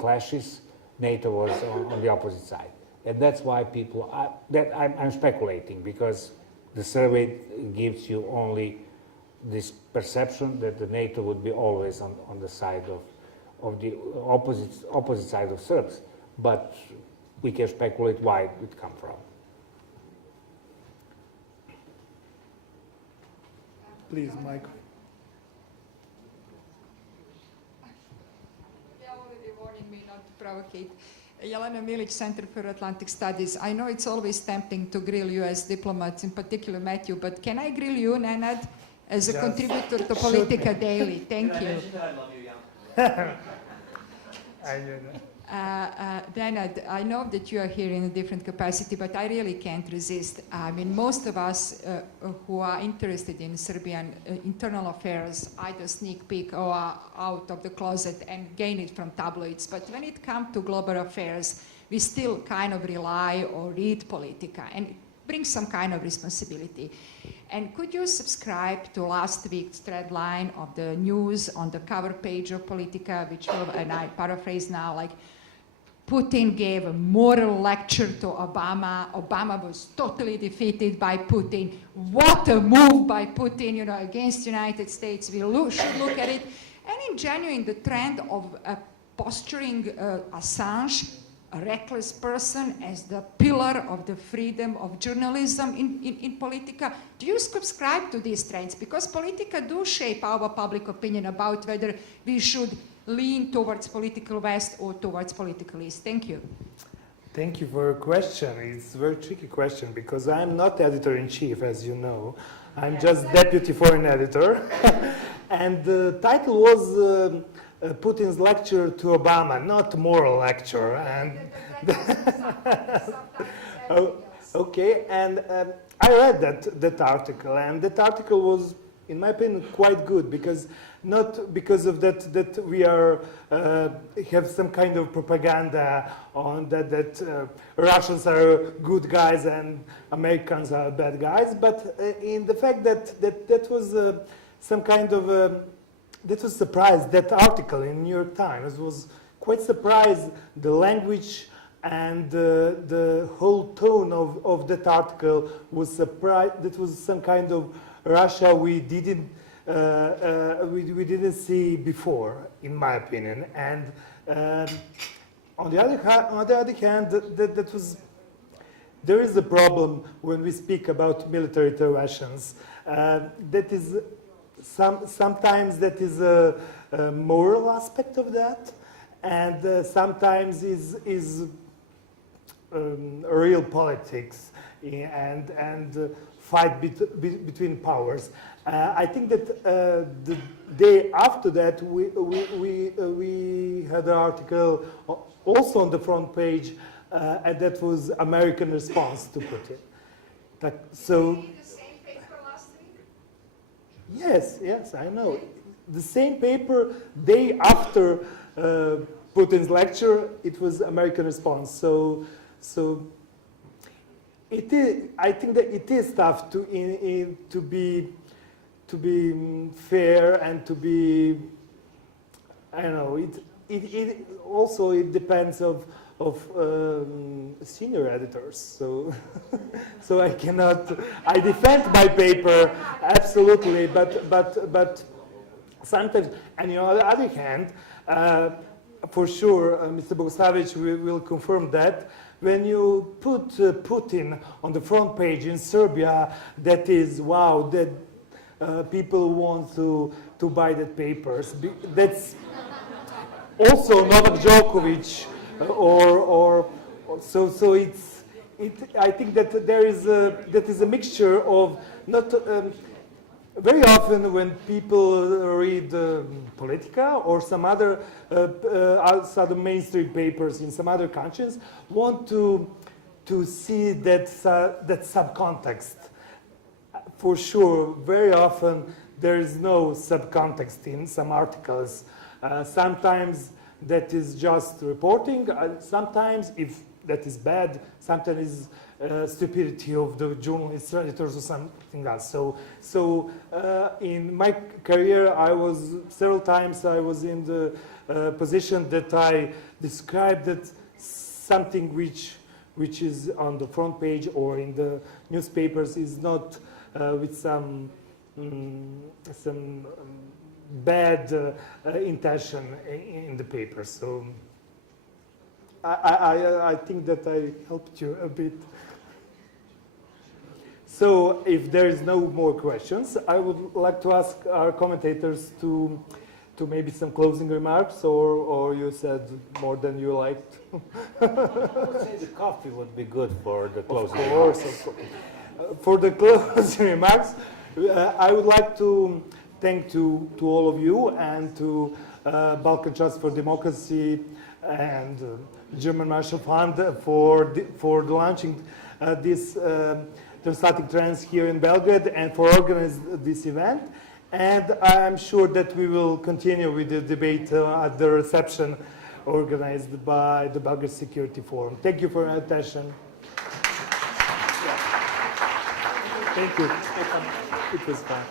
clashes, NATO was on the opposite side, and that's why people. I'm speculating because the survey gives you only this perception that the NATO would be always on the side of the opposite side of Serbs, but we can speculate why it come from. Please, Michael. Already warning me not to provocate. Jelena Milic, Center for Atlantic Studies. I know it's always tempting to grill U.S. diplomats, in particular Matthew, but can I grill you, Nenad, as a contributor to Politika Daily? Thank you. I mentioned that I love you, yeah. I know that. Nenad, I know that you are here in a different capacity, but I really can't resist. I mean, most of us who are interested in Serbian internal affairs either sneak peek or are out of the closet and gain it from tabloids. But when it comes to global affairs, we still kind of rely or read Politika, and it brings some kind of responsibility. And could you subscribe to last week's thread line of the news on the cover page of Politika, which will, and I paraphrase now, like, Putin gave a moral lecture to Obama. Obama was totally defeated by Putin. What a move by Putin, you know, against the United States. We should look at it. And in January, the trend of posturing Assange, a reckless person, as the pillar of the freedom of journalism in Politika. Do you subscribe to these trends? Because Politika do shape our public opinion about whether we should lean towards political West or towards political East. Thank you. Thank you for your question. It's a very tricky question because I'm not editor-in-chief, as you know. I'm just deputy foreign editor. And the title was Putin's lecture to Obama, not moral lecture. And okay, and I read that article, and that article was, in my opinion, quite good, because not because of that we are have some kind of propaganda on that Russians are good guys and Americans are bad guys, but in the fact that was some kind of that was surprised. That article in New York Times was quite surprised. The language and the whole tone of that article was surprised. That was some kind of Russia we didn't see before, in my opinion. And on the other hand, that was, there is a problem when we speak about military interventions. That is sometimes that is a moral aspect of that, and sometimes is real politics and fight between powers. I think that the day after that, we had an article also on the front page, and that was American response to Putin. So. Yes, I know. The same paper, day after Putin's lecture, it was American response. So it is. I think that it is tough to be fair and to be. I don't know. It also it depends of senior editors, so so I cannot. I defend my paper absolutely, but sometimes. And on the other hand, for sure, Mr. Bogosavljević will confirm that when you put Putin on the front page in Serbia, that is wow. That people want to buy that papers. That's also Novak Djokovic. So it's. I think that there is that is a mixture of not very often when people read Politika or some other mainstream papers in some other countries want to see that subcontext. For sure, very often there is no subcontext in some articles. Sometimes that is just reporting. Sometimes, if that is bad, sometimes stupidity of the journalists, editors, or something else. So in my career, several times I was in the position that I described that something which is on the front page or in the newspapers is not with some bad intention in the paper. So I think that I helped you a bit. So if there is no more questions, I would like to ask our commentators to maybe some closing remarks, or you said more than you liked. I would say the coffee would be good for the closing. Of course. For the closing remarks, I would like to thank to all of you and to Balkan Trust for Democracy and German Marshall Fund for launching this Transatlantic Trends here in Belgrade and for organizing this event. And I'm sure that we will continue with the debate at the reception organized by the Belgrade Security Forum. Thank you for your attention. Thank you. It was fun.